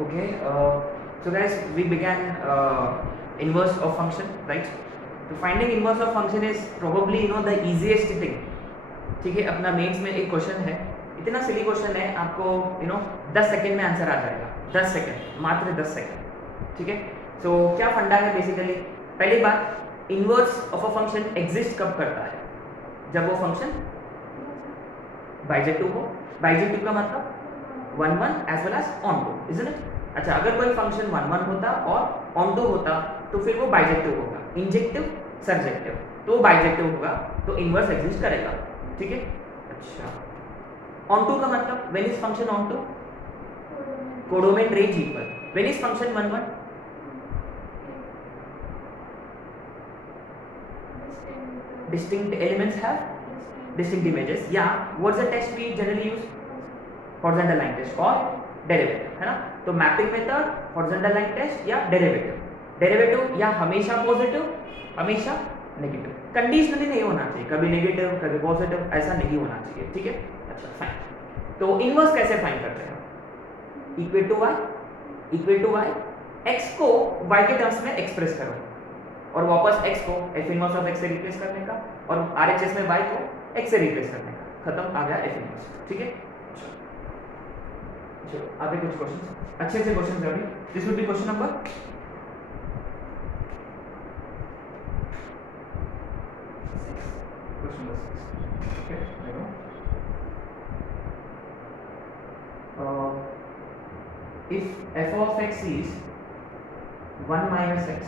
Okay, so guys, we began inverse of function, right? So finding inverse of function is probably the easiest thing. ठीक है, अपना mains में एक question है, इतना सिली क्वेश्चन है, आपको 10 सेकंड में आंसर आ जाएगा, 10 सेकंड, मात्र 10 सेकंड. ठीक है, सो क्या फंडा है बेसिकली. पहली बात, inverse of a function exist कब करता है? जब वो फंक्शन बाइजेक्टिव हो. बाइजेक्टिव का मतलब 1 1 as well as onto, isn't it? अच्छा, अगर कोई फंक्शन 1 1 होता और ऑन टू होता तो फिर वो बाइजेक्टिव होगा. इंजेक्टिव, सर्जेक्टिव, तो वो बाइजेक्टिव होगा, तो इनवर्स एग्जिस्ट करेगा. ठीक है. अच्छा, ऑन टू का मतलब when is function onto? Codomain range equal. When is function 1 1? distinct elements have distinct images. Yeah, what's the test we generally use? Horizontal line test or derivative, है ना? तो mapping method, horizontal line test या derivative. Derivative या हमेशा positive, हमेशा negative. Conditionally नहीं होना चाहिए, कभी नेगेटिव कभी पॉजिटिव, ऐसा नहीं होना चाहिए. ठीक है. अच्छा, फाइन. तो इनवर्स कैसे फाइंड करते हैं? Equal to y, equal to y, x को y के टर्म्स में एक्सप्रेस करो और वापस x को f इनवर्स ऑफ x से रिप्लेस करने का और RHS में y को x से रिप्लेस करने का. खत्म, आ गया f इनवर्स. ठीक है. चलो आगे कुछ क्वेश्चंस, अच्छे से क्वेश्चंस अभी. This will be question number 6. Okay, there you go. If f of x is 1 minus x,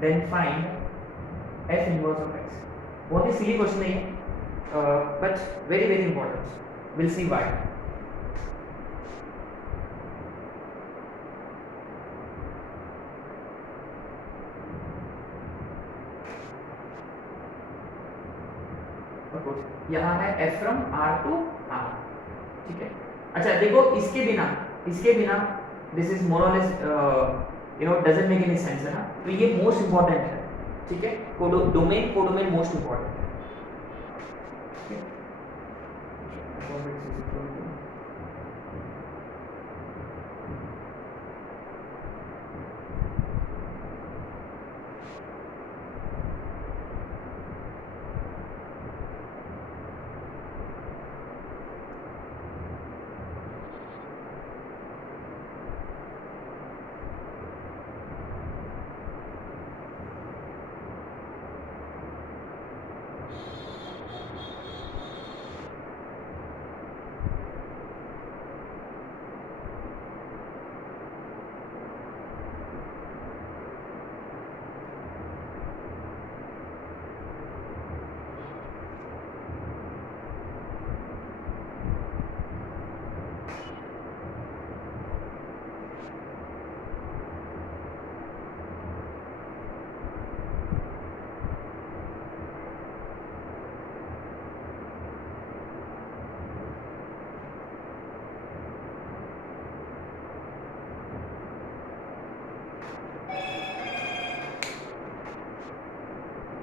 then find f inverse of x. बहुत ही सिली क्वेश्चन है ये, but very very important. Will see why. यहाँ है f from r to r. ठीक है. अच्छा देखो, इसके बिना दिस इज मोर और less doesn't make any sense, है ना? तो ये मोस्ट इंपॉर्टेंट है. ठीक है. डोमेन कोडोमेन मोस्ट इंपॉर्टेंट है.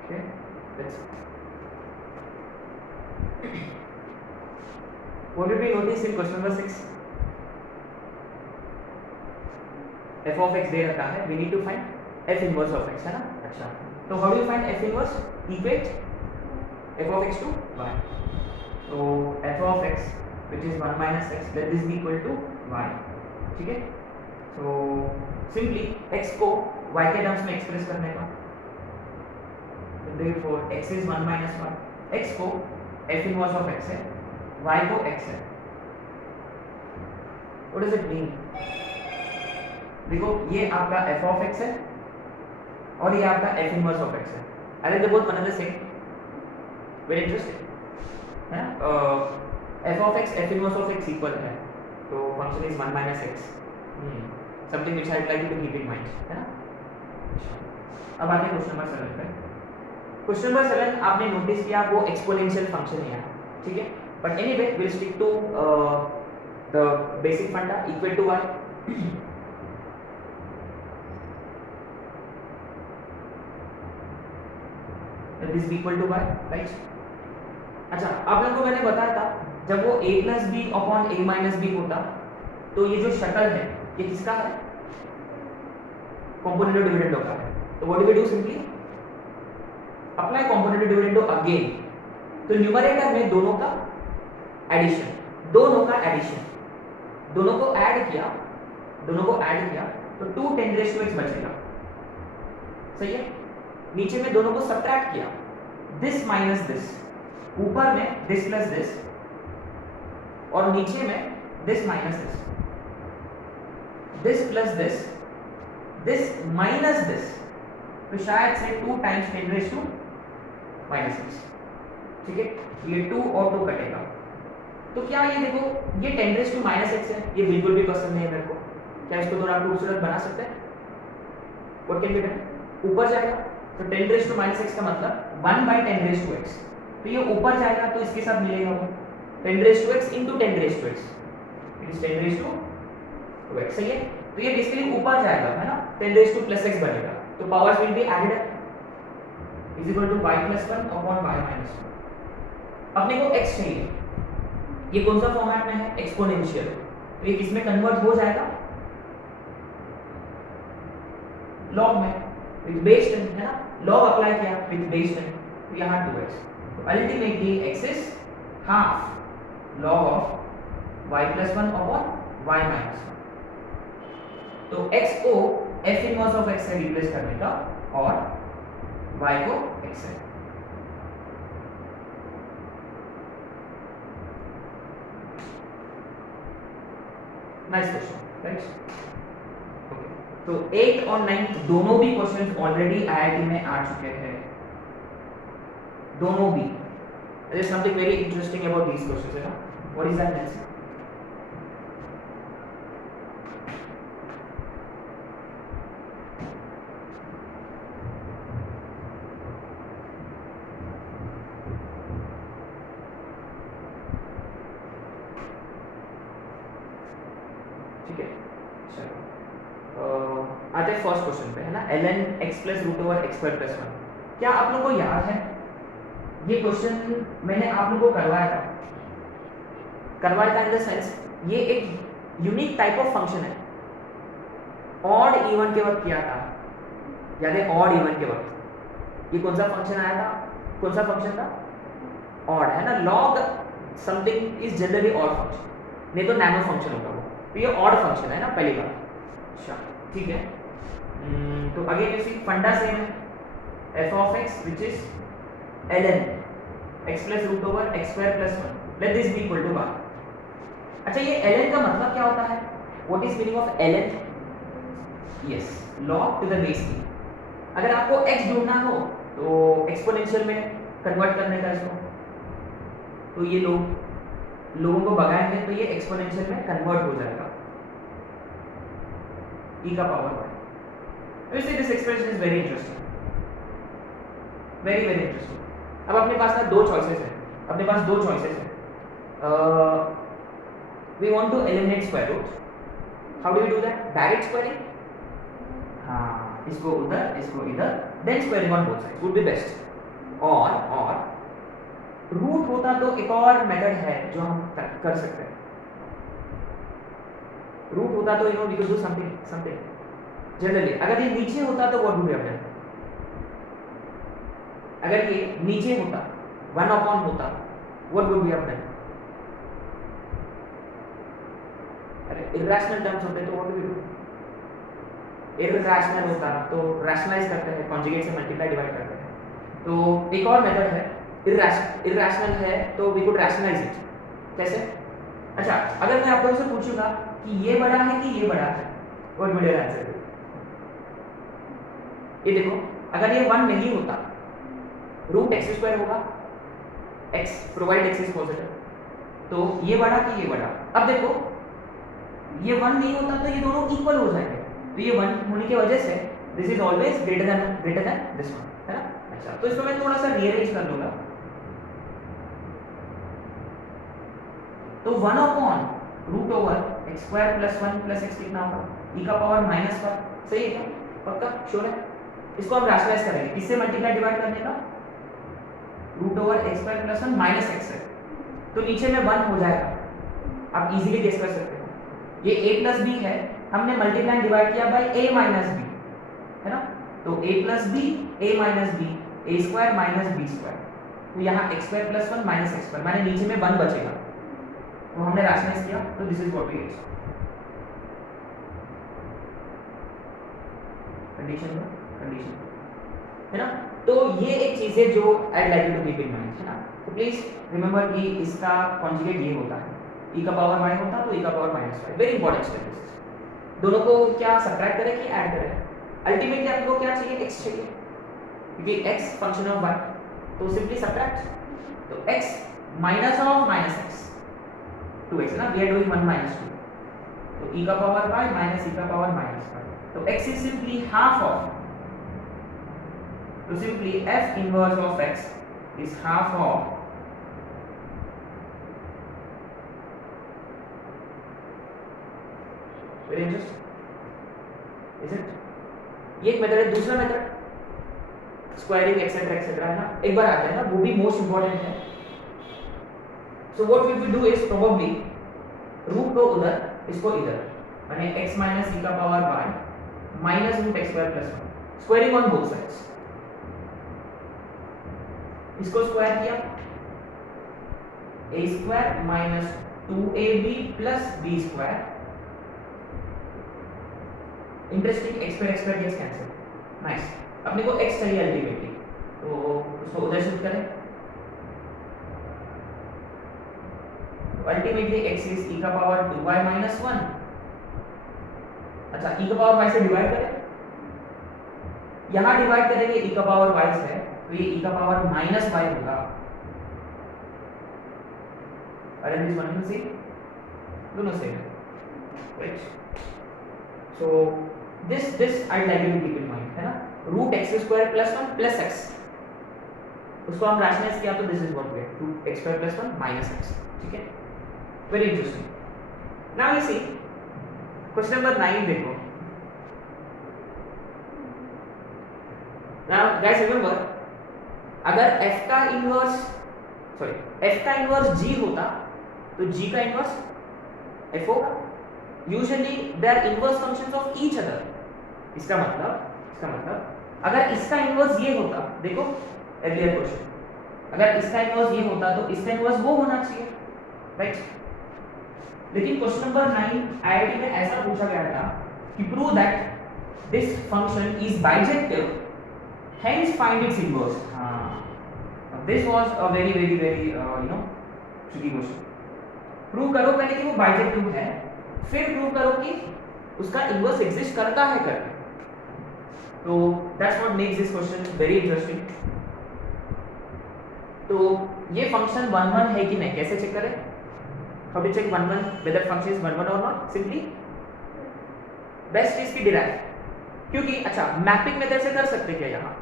Okay, let's. What did we notice in question number 6? f of x दे रखा है, we need to find f inverse of x, है ना? अच्छा, तो how do you find f inverse? Equate f of x to y. So f of x which is 1 minus x, let this be equal to y. ठीक है. So simply x को y के terms में express करने का. Therefore x is 1 minus 1. x को f inverse of x है, y को x है. What does it mean? देखो, ये आपका f of x है और ये आपका f inverse of x है. अरे they both one and the same. Very interesting, है ना? f of x f inverse of x equal है, तो function is 1 minus x. Something which I would like you to keep in mind, है ना? अब आते हैं क्वेश्चन नंबर 7 पे. क्वेश्चन नंबर 7 आपने नोटिस किया वो एक्सपोनेंशियल फंक्शन है. ठीक है. But anyway will stick to the basic funda. Equal to y. This equal to y, right? अच्छा, आप लोगों को मैंने बताया था जब वो a plus b upon a minus b होता तो ये जो शक्ल है ये किसका है? कॉम्पोनेंट डिविडेंडो का है। तो what do we do? Simply apply componendo dividendo again. तो न्यूमरेटर में दोनों का एडिशन, दोनों को ऐड किया, तो 2 10⁻⁴ बचेगा, सही है। नीचे में दोनों को सब्ट्रैक्ट किया, दिस माइनस दिस, ऊपर में दिस प्लस दिस और नीचे में this minus this plus this minus this, तो शायद से 2 टाइम्स 10⁻⁻⁶, ठीक है। ये 2 और 2 कटेगा, तो क्या ये देखो ये 10⁻⁻⁻ है, ये बिल्कुल भी पसंद नहीं है मेरे को। क्या इसको थोड़ा खूबसूरत बना सकते हैं? What can be done? ऊपर जाएगा तो 10⁻⁻⁶ का मतलब 1/10⁻⁴, तो ये ऊपर जाएगा तो इसके साथ मिलेगा वो 10⁻⁴ into 10⁻⁴, इट इज 10⁻²x, सही है। तो ये बेसिकली ऊपर जाएगा, है ना, 10⁻² बनेगा, तो powers will be added is equal to y + 1 upon y - 1। अपने को x चाहिए, ये कौन सा फॉर्मेट में है? एक्सपोनेंशियल, तो ये किस में कन्वर्ट हो जाएगा? लॉग में, विद बेस 10, है ना, लॉग अप्लाई किया विद बेस 10, तो यहाँ 2x, तो ultimately x is half log of y + 1 upon y - 1। तो x को f इनवर्स ऑफ x से रिप्लेस करने का और y को x से। Nice question, right. ओके, तो 8th और 9th दोनों भी क्वेश्चंस ऑलरेडी आईआईटी में आ चुके हैं, दोनों भी। There is something very interesting about these questions, है ना। What is that next? ठीक है, चलो आते हैं फर्स्ट क्वेश्चन पे, है ना। ln x + √x² + 1। क्या आप लोगों को याद है ये क्वेश्चन मैंने आप लोगों को करवाया था इन द सेंस ये एक यूनिक टाइप ऑफ फंक्शन है। ऑड इवन के वक्त किया था, याद है? ऑड इवन के वक्त ये कौन सा फंक्शन आया था? कौन सा फंक्शन था? ऑड, है ना। Log something is generally odd function, नहीं तो नैनो फंक्शन होगा वो, तो ये ऑड फंक्शन है ना, पहली बात। अच्छा, ठीक है। तो अगेन यू सी फंडा सेम है, f of x which is ln x + √x² + 1, let this be equal to 1। अच्छा, ये ln का मतलब क्या होता है? What is meaning of ln? Yes, log to the base e। अगर आपको x ढूंढना हो तो एक्सपोनेंशियल में कन्वर्ट करने का इसको, तो ये लोगों को भगाएंगे तो ये एक्सपोनेंशियल में कन्वर्ट हो जाएगा, e का power 1। You see this expression is very interesting, very very interesting। अब अपने पास ना दो चॉइसेस है, we want to eliminate square root। how do we do that? Direct squaring, हाँ, इसको उधर इसको इधर, then squaring on both sides would be best। और रूट होता तो एक और मेथड है जो हम कर सकते हैं। रूट होता तो we could do something generally. अगर ये नीचे होता तो व्हाट वुड हैव डन? अगर ये नीचे होता 1 अपॉन होता, what would we have done? अरे इरैशनल टर्म्स होते तो what do we do? Irrational होता तो रैशनलाइज करते हैं, कॉन्जुगेट से मल्टीप्लाई डिवाइड करते हैं। तो एक और मेथड है, इरैशनल है तो वी कुड रैशनलाइज इट। कैसे? अच्छा, अगर मैं आप लोगों से पूछूंगा कि ये बड़ा है कि ये बड़ा है, व्हाट वुड योर आंसर? ये देखो, अगर ये 1 नहीं होता, √x² होगा, x provide x is positive, तो ये बड़ा कि ये बड़ा? अब देखो, ये 1 नहीं होता तो ये दोनों इक्वल हो जाएंगे, तो ये 1 होने की वजह से this is always greater than this one, है ना। अच्छा, तो इसको मैं थोड़ा सा रीअरेंज कर लूंगा, तो 1 अपॉन √x² + 1 + x कितना होगा? e का पावर -1, सही है क्या? पक्का श्योर है? इसको हम रैशनलाइज करेंगे, किससे मल्टीप्लाई डिवाइड करने का? √x² + 1 - x है, तो नीचे में 1 हो जाएगा। आप इजीली गेस कर सकते हो, ये a प्लस बी है, हमने मल्टीप्लाई डिवाइड किया बाय a माइनस बी, है ना, तो a plus b a minus b a square minus b square, तो यहाँ x square plus 1 minus x square, माने नीचे में 1 बचेगा, तो हमने रैशनलाइज किया, तो this is what we get. Condition है ना, तो ये एक चीज है जो I like to keep in mind, है ना, तो प्लीज रिमेंबर कि इसका कॉन्जुगेट ये होता है, e का पावर y होता तो e का power minus y, very important step. दोनों को क्या सब्ट्रैक्ट करें कि ऐड करें? अल्टीमेटली आपको क्या चाहिए? x चाहिए, क्योंकि x फंक्शन ऑफ y, तो सिंपली सब्ट्रैक्ट, तो x minus of minus x 2x ना, वी आर डूइंग 1 माइनस 2, तो e का पावर y माइनस e का पावर माइनस y, तो x is simply half of, तो simply f inverse of x is half of very interesting, isn't it? ये एक method है। दूसरा मेथड स्क्वायरिंग एक्सेट्रा एक्सेट्रा है ना, एक बार आता है ना, वो भी मोस्ट इंपॉर्टेंट है। So what we will do is probably root को उधर, इसको इधर, माने x माइनस e का power y minus root x square plus 1, squaring on both sides, इसको स्क्वायर किया a square minus 2ab plus b square, interesting, x square gets cancel, nice. अपने को x चाहिए अल्टीमेटली, तो उसको उधर शिफ्ट करें, तो अल्टीमेटली x इज e का पावर 2y माइनस 1, अच्छा e का पावर y से डिवाइड करें, यहां डिवाइड करेंगे e का पावर y से, तो ये e का पावर माइनस y होगा, अरे दिस वन सी दोनों सेम है, right. So this I like to keep in mind, है ना, root x square plus 1 plus x, उसको हम रैशनलाइज किया, तो this is what we get, root x square plus 1 minus x, ठीक है, very interesting. Now you see question number 9 देखो। Now guys remember, अगर f का इनवर्स g होता तो g का इनवर्स f होगा, usually they are inverse functions of each other. इसका मतलब अगर इसका इनवर्स ये होता, देखो अर्लियर क्वेश्चन, अगर इसका इनवर्स ये होता तो इसका इनवर्स वो होना चाहिए, राइट। लेकिन क्वेश्चन नंबर 9 आईआईटी में ऐसा पूछा गया था कि prove that this function is bijective, hence find its inverse. This was a very tricky question. Prove करो पहले कि वो बाइजेक्टिव है, फिर प्रूव करो कि उसका इनवर्स एग्जिस्ट करता है करके, तो that's what makes this question very interesting. तो ये फंक्शन 1 1 है कि नहीं, कैसे चेक करें? How to check 1 1 whether function is 1 1 or not? Simply best चीज की डिराइव, क्योंकि अच्छा मैपिंग मेथड से कर सकते क्या यहाँ,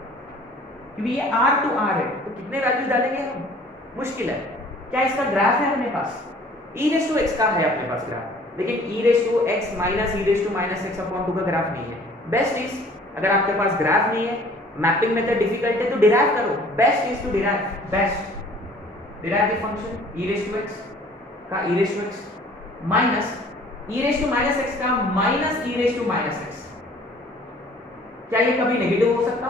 क्योंकि ये r टू r है, तो कितने वैल्यूज डालेंगे हम, मुश्किल है। क्या इसका ग्राफ है अपने पास? e रेज़ टू x का है अपने पास ग्राफ, लेकिन e raise to x minus e raise to minus x upon 2 का ग्राफ नहीं है। बेस्ट इज, अगर आपके पास ग्राफ नहीं है, मैपिंग मेथड डिफिकल्ट है, तो डिराइव करो। Best is to derive, derive the function e raise to x का e raise to x minus e raise to minus x का minus e raise to minus x। क्या ये कभी negative हो सकता?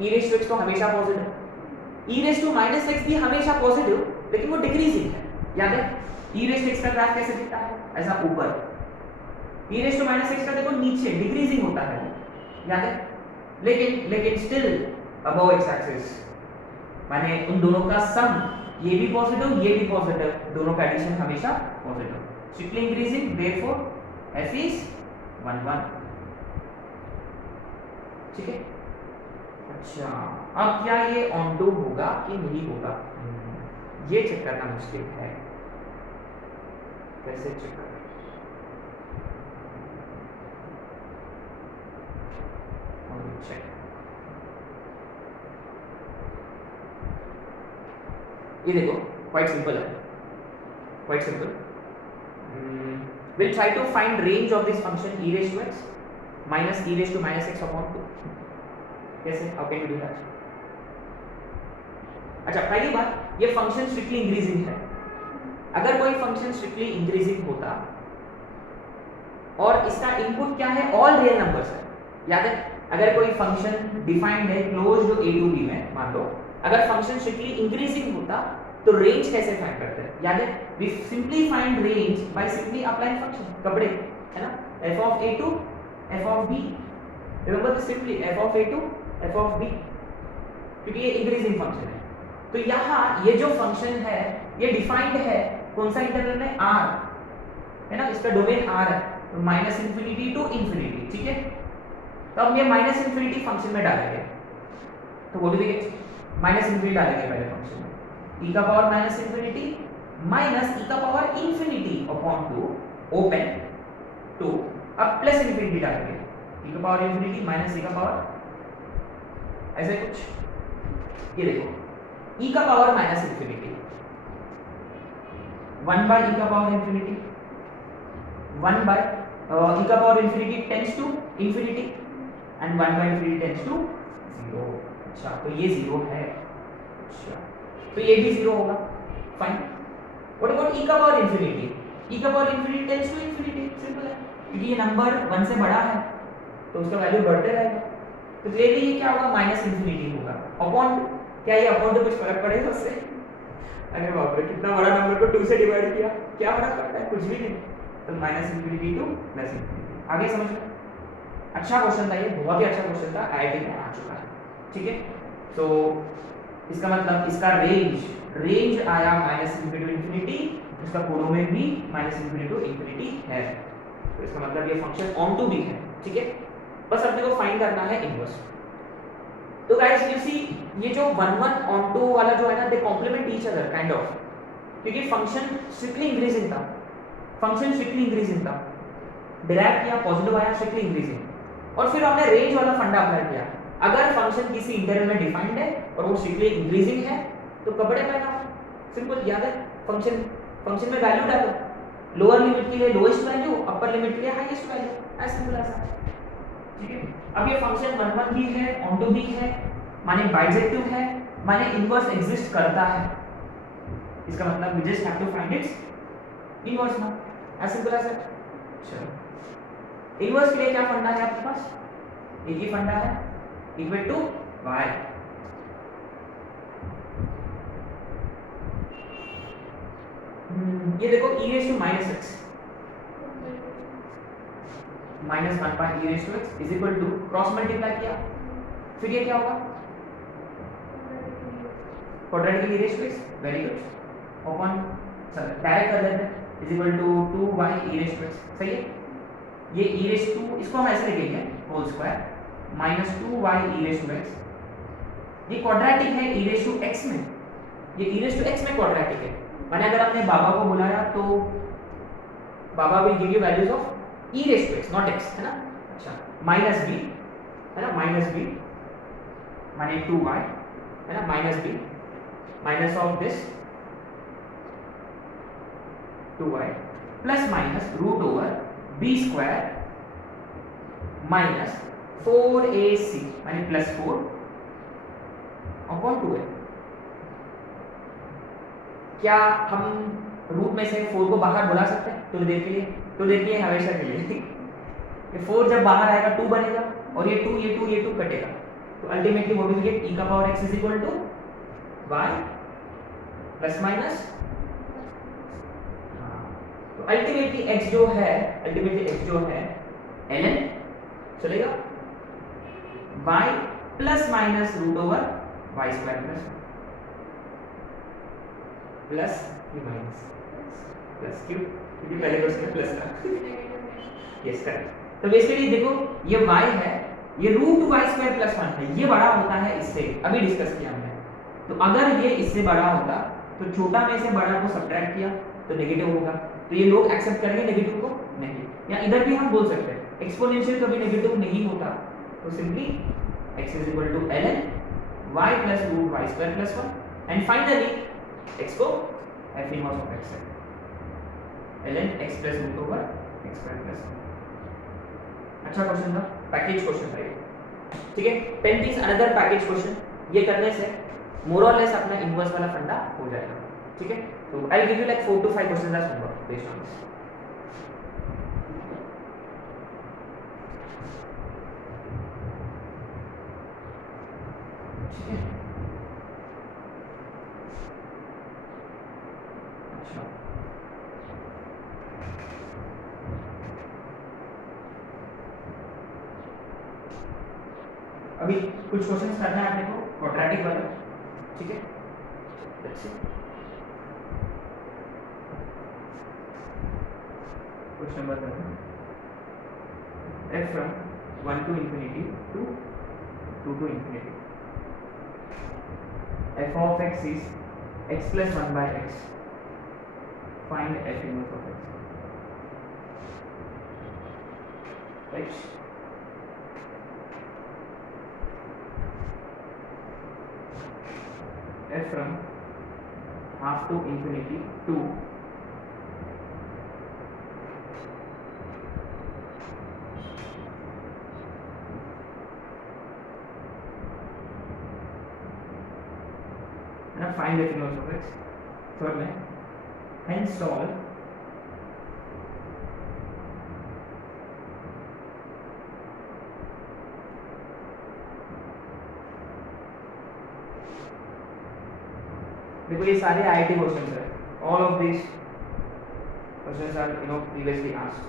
e रेज़ टू x तो हमेशा positive, e raise to minus x भी हमेशा पॉजिटिव, लेकिन वो डिक्रीजिंग है, याद है? e रेज़ टू x का ग्राफ कैसे दिखता है? ऐसा ऊपर, e raise to minus x का देखो नीचे डिक्रीजिंग होता है, याद है? लेकिन स्टिल अबव x एक्सिस, माने उन दोनों का सम, ये भी पॉजिटिव ये भी पॉजिटिव, दोनों का एडिशन हमेशा positive, strictly increasing, therefore f is 1 1, ठीक है। अच्छा, अब क्या ये ऑनटू होगा कि नहीं होगा, ये चेक करना मुश्किल है, कैसे चेक करें? चेक, ये देखो क्वाइट सिंपल है, quite simple. We'll try to find range of this function e raised to x minus e raised to minus x upon 2. कैसे? How can you do that? अच्छा, पहली बात, ये फंक्शन स्ट्रिक्टली इंक्रीजिंग है, अगर कोई function strictly increasing होता और इसका इनपुट क्या है, ऑल रियल नंबर्स है, याद है, अगर कोई फंक्शन डिफाइंड है क्लोज्ड a to b में, मान लो अगर फंक्शन स्ट्रिक्टली इंक्रीजिंग होता तो रेंज कैसे फाइंड करते हैं, याद है, we simply find range by simply applying function, कपड़े, है ना, f of a to f of b, remember this simply f of a to f of b, क्योंकि ये इंक्रीजिंग फंक्शन है। तो यहाँ ये जो फंक्शन है ये डिफाइंड है कौन सा इंटरवल में, r, है ना, इसका डोमेन r है, तो माइनस इंफिनिटी टू इंफिनिटी, ठीक है। तो हम ये माइनस इंफिनिटी फंक्शन में डालेंगे, तो वो भी माइनस इंफिनिटी डालेंगे पहले फंक्शन में, e का power minus infinity minus e का power infinity upon 2 open to, अब प्लस इंफिनिटी डालेंगे, e का पावर इंफिनिटी माइनस e का पावर, ऐसे कुछ, ये देखो e का power minus infinity 1 by e का पावर इंफिनिटी 1 बाय e का power infinity tends to infinity and 1 by infinity tends to 0। अच्छा, तो ये 0 है, अच्छा तो ये भी 0 होगा, फाइन। व्हाट अबाउट e का पावर इंफिनिटी, e का power infinity tends to infinity, simple है, क्योंकि ये नंबर 1 से बड़ा है तो उसका वैल्यू बढ़ते रहेगा, तो क्लियरली ये क्या होगा, माइनस इंफिनिटी होगा अपॉन, क्या ये अपॉन तो कुछ फर्क पड़ेगा उससे, अरे बाप रे, कितना बड़ा नंबर को 2 से डिवाइड किया, क्या फर्क पड़ता है, कुछ भी नहीं, तो minus infinity two plus infinity, आगे समझ में। अच्छा क्वेश्चन था ये, बहुत ही अच्छा क्वेश्चन था, आईआईटी में आ चुका है, ठीक है। तो इसका मतलब इसका रेंज आया माइनस इंफिनिटी टू इंफिनिटी, इसका कोडोमेन भी माइनस इंफिनिटी टू इंफिनिटी है, तो इसका मतलब ये फंक्शन ऑन टू भी है, ठीक है। बस अपने को फाइंड करना है इनवर्स। तो गाइस यू सी, ये जो 1 1 ऑन टू वाला जो है ना, they complement each other kind of, क्योंकि फंक्शन स्ट्रिक्टली इंक्रीजिंग था, फंक्शन स्ट्रिक्टली इंक्रीजिंग था, डिराइव किया, पॉजिटिव आया, स्ट्रिक्टली इंक्रीजिंग, और फिर हमने रेंज वाला फंडा अप्लाई किया, अगर फंक्शन किसी इंटरवल में डिफाइंड है और वो स्ट्रिक्टली इंक्रीजिंग है तो कपड़े पहना, सिंपल, याद है, फंक्शन में वैल्यू डालो, लोअर लिमिट के लिए लोएस्ट वैल्यू, अपर लिमिट के लिए हाईएस्ट वैल्यू, ऐसा सिंपल ऐसा, ठीक है। अब ये फंक्शन 1 1 भी है, ऑन टू भी है, माने बाइजेक्टिव है, माने इनवर्स एग्जिस्ट करता है, इसका मतलब we just have to find its inverse now, ऐसा सिंपल ऐसा। चलो इनवर्स के लिए क्या फंडा है आपके पास, एक ही फंडा है, इक्वल टू y, ये देखो e raised to minus x minus 1 by e raised to x is equal to, cross multiply किया, फिर ये क्या होगा, quadratic e raised to x, very good, upon, चलो डायरेक्ट कर लेते हैं, is equal to 2y e raised to x, सही है। ये e raised to, इसको हम ऐसे लिखेंगे whole square minus 2y e raised to x, ये क्वाड्रेटिक है e raised to x में, ये e raised to x में क्वाड्रेटिक है, माने अगर हमने बाबा को बुलाया तो बाबा will give you values of e raised to x not x, है ना। अच्छा, माइनस b, है ना, माइनस b माने 2y, है ना, minus b minus of this 2y plus minus root over b square minus 4ac माने प्लस 4 अपॉन 2a। क्या हम रूट में से 4 को बाहर बुला सकते हैं थोड़ी देर के लिए, थोड़ी देर के लिए, हमेशा के लिए, ये 4 जब बाहर आएगा 2 बनेगा और ये 2 ये 2 कटेगा, तो ultimately what will get, e का पावर x is equal to y plus minus, तो अल्टीमेटली x जो है ln चलेगा y plus minus root over y square plus ये माइनस प्लस क्यों, क्योंकि पहले क्वेश्चन में प्लस था, यस करेक्ट। तो बेसिकली देखो ये y है, ये रूट y स्क्वायर प्लस 1 है, ये बड़ा होता है इससे, अभी डिस्कस किया हमने, तो अगर ये इससे बड़ा होता तो छोटा में से बड़ा को सब्ट्रैक्ट किया तो नेगेटिव होगा, तो ये लोग एक्सेप्ट करेंगे नेगेटिव को, नहीं, या इधर भी हम बोल सकते हैं एक्सपोनेंशियल कभी नेगेटिव नहीं होता, तो simply x is equal to ln y plus root y square plus 1 and finally x को f इनवर्स ऑफ x है ln x plus root over x square plus 1। अच्छा क्वेश्चन था, पैकेज क्वेश्चन था ये, ठीक है। 10 अनदर पैकेज क्वेश्चन, ये करने से मोर और लेस अपना इनवर्स वाला फंडा हो जाएगा, ठीक है, तो I give you like 4 to 5 questions as homework based on this. ठीक है, अच्छा अभी कुछ क्वेश्चंस करना है आपने को क्वाड्रेटिक वाला, ठीक है। Let's see question number 7, f from 1 to infinity to 2 to infinity, f of x is x plus 1 by x, find f inverse of x, right? f from half to infinity to now find f inverse of x, third में hence solve देखो ये सारे IIT questions है, all of this questions are previously asked.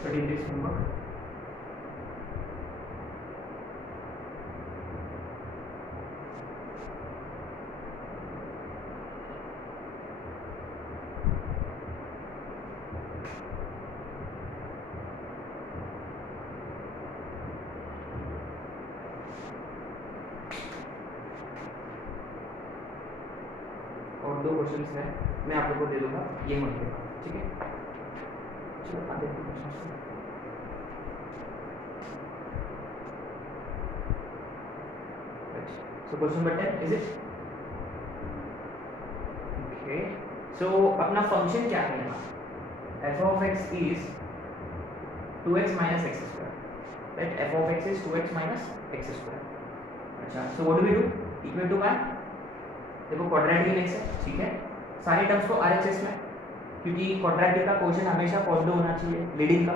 Study this homework. और 2 questions हैं, मैं आप लोगों को दे दूंगा, ये मत देना, ठीक है। चलो आते हैं क्वेश्चंस पे। So question number 10 is it? Okay. So अपना फंक्शन क्या है यहाँ? f of x is 2x minus x square. Right? f of x is 2x minus x square. अच्छा, so what do we do? Equal to क्या? देखो quadratic index है, ठीक है। सारे टर्म्स को RHS में, क्योंकि क्वाड्रेटिक का क्वोशिएंट हमेशा पॉजिटिव होना चाहिए लीडिंग का,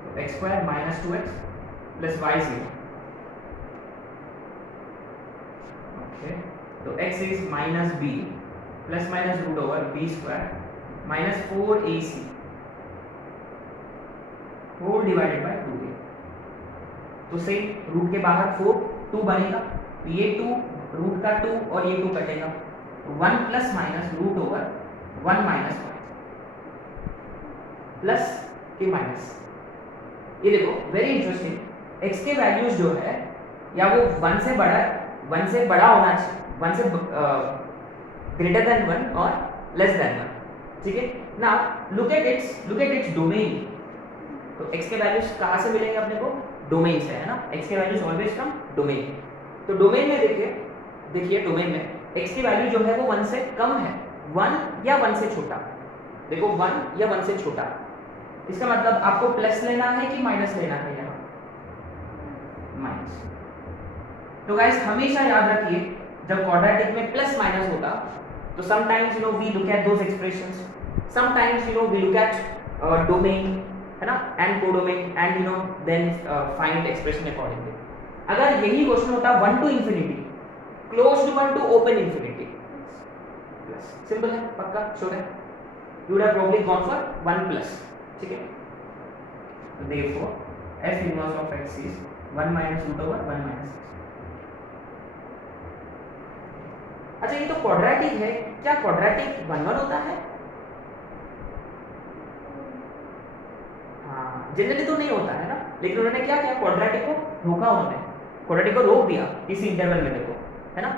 तो x square minus 2x plus y 0। तो x is minus b plus minus root over b square minus 4ac whole divided by 2a। तो से रूट के बाहर 4 2 बनेगा, तो ये 2 रूट का 2 और ये 2 कटेगा, 1 plus minus root over 1 minus 1 plus के माइनस। ये देखो वेरी इंटरेस्टिंग, x के वैल्यूज जो है या वो 1 से बड़ा होना चाहिए, 1 से ग्रेटर देन 1 और लेस देन 1, ठीक है। Now look at its domain. तो x के वैल्यूज कहाँ से मिलेंगे अपने को? डोमेन से, है ना। x के वैल्यूज ऑलवेज फ्रॉम डोमेन। तो डोमेन में देखिए डोमेन में x की वैल्यू जो है वो 1 से कम है, 1 या 1 से छोटा। देखो 1 या 1 से छोटा, इसका मतलब आपको प्लस लेना है कि माइनस लेना है? यहाँ माइनस। तो गाइस हमेशा याद रखिए जब क्वाड्रेटिक में प्लस माइनस होगा तो sometimes we look at those expressions, sometimes we look at domain, है ना, and codomain, and then find expression accordingly. अगर यही क्वेश्चन होता 1 to infinity, close to 1 to open infinity, plus, simple है, पक्का श्योर है, you would have probably gone for 1 plus, ठीक है। Therefore f inverse of x is 1 minus root over 1 minus. अच्छा ये तो क्वाड्रेटिक है, क्या क्वाड्रेटिक 1 1 होता है? हाँ जनरली तो नहीं होता है ना, लेकिन उन्होंने क्या किया, क्वाड्रेटिक को रोका, उन्होंने क्वाड्रेटिक को रोक दिया किसी इंटरवल में, देखो, है ना।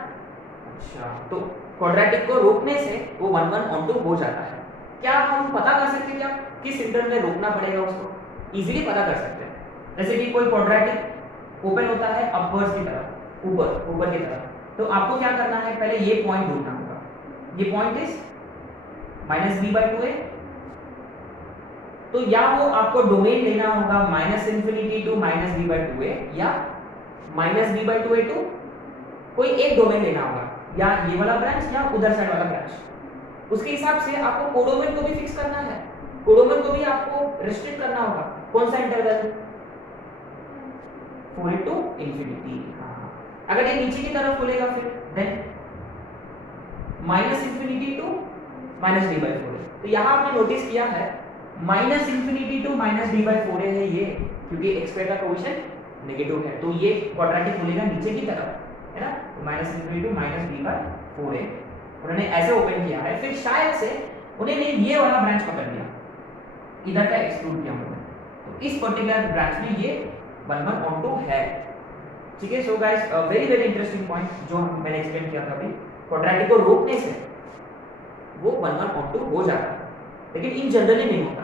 अच्छा तो क्वाड्रेटिक को रोकने से वो 1 1 ऑन टू हो जाता है। क्या हम पता कर सकते हैं क्या किस इंटरवल में रोकना पड़ेगा उसको? इजीली पता कर सकते हैं। जैसे कि कोई क्वाड्रेटिक ओपन होता है अपवर्ड्स की तरफ, ऊपर की तरफ, तो आपको क्या करना है, पहले ये पॉइंट ढूंढना होगा, ये पॉइंट इज -b/2a। तो या वो आपको डोमेन लेना होगा -∞ टू -b/2a या -b/2a टू कोई एक डोमेन लेना होगा, या ये वाला ब्रांच या उधर साइड वाला ब्रांच। उसके हिसाब से आपको कोडोमेन को भी फिक्स करना है, कोडोमेन को भी आपको रिस्ट्रिक्ट करना होगा। कौन सा इंटरवल? 4 to infinity. हाँ, अगर ये नीचे की तरफ खुलेगा फिर देन -∞ टू -d/4। तो यहाँ आपने नोटिस किया है -∞ टू -d/4 है ये, क्योंकि x² का कोएफिशिएंट नेगेटिव है, तो ये क्वाड्रेटिक खुलेगा नीचे की तरफ, है ना। तो -∞ टू -d/4 है, उन्होंने ऐसे ओपन किया है। फिर शायद से उन्होंने ये वाला ब्रांच पकड़ लिया, इधर का एक्सक्लूड किया उन्होंने, तो इस पर्टिकुलर ब्रांच में ये 1/2 है। ठीक है। So guys, very very interesting point जो मैंने एक्सप्लेन किया था अभी, क्वाड्रेटिक को रोकने से वो 1/2 हो जाता है, लेकिन इन जनरली नहीं होता।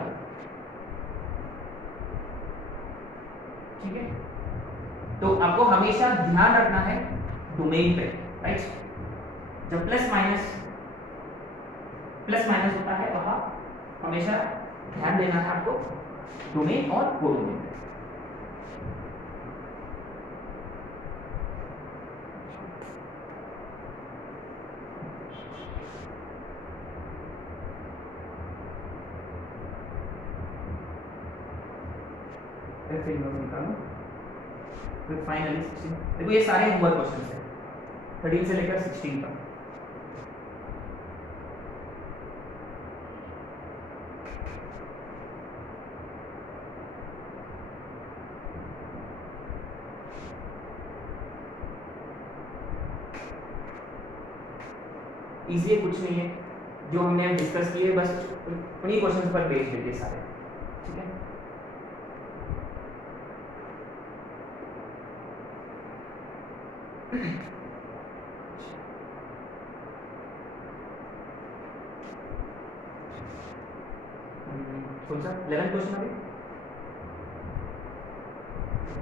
ठीक है। तो आपको हमेशा ध्यान रखना है डोमेन पे, राइट। जब प्लस माइनस होता है वहां हमेशा ध्यान देना है आपको डोमेन और कोडोमेन पे। फिर निकालो, फिर फाइनली 16। देखो ये सारे होमवर्क क्वेश्चंस हैं 13 से लेकर 16 तक। इजी कुछ नहीं है, जो हमने डिस्कस किए बस उन्हीं क्वेश्चंस पर बेस्ड है ये सारे। ठीक है। कौन सा 11 क्वेश्चन अभी?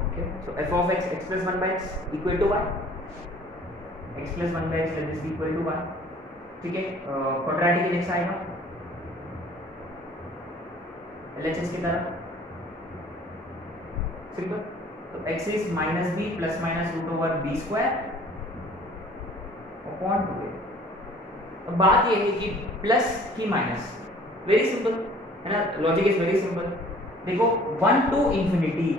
Okay. So f of x x plus 1/x equal to y, x plus 1/x let this be equal to y। ठीक है। क्वाड्रेटिक इनएक्स आएगा LHS की तरह, सिंपल। तो x is -b plus minus √b square upon 2a। अब बात ये है कि प्लस की माइनस, वेरी सिंपल है ना, लॉजिक इज वेरी सिंपल। देखो 1 टू इंफिनिटी,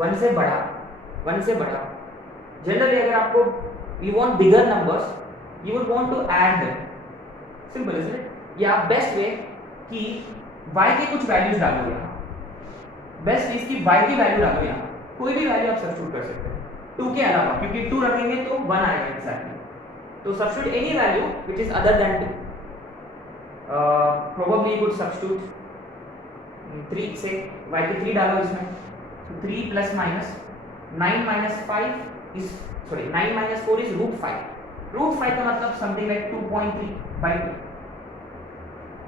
1 से बड़ा जनरली अगर आपको you want bigger numbers you would want to add them, simple is it. या बेस्ट वे कि y के कुछ वैल्यूज डालो यहाँ, बेस्ट इज कि y की वैल्यू डालो यहाँ, कोई भी वैल्यू आप सब्स्टिट्यूट कर सकते हैं 2 के अलावा, क्योंकि 2 रखेंगे तो 1 आएगा एग्जैक्टली। तो substitute any value which is other than 2। Probably you could substitute 3 से y के 3 डालो इसमें, तो 3 plus minus 9 minus 5 is sorry 9 minus 4 is √5। √5 का मतलब समथिंग लाइक 2.3/2।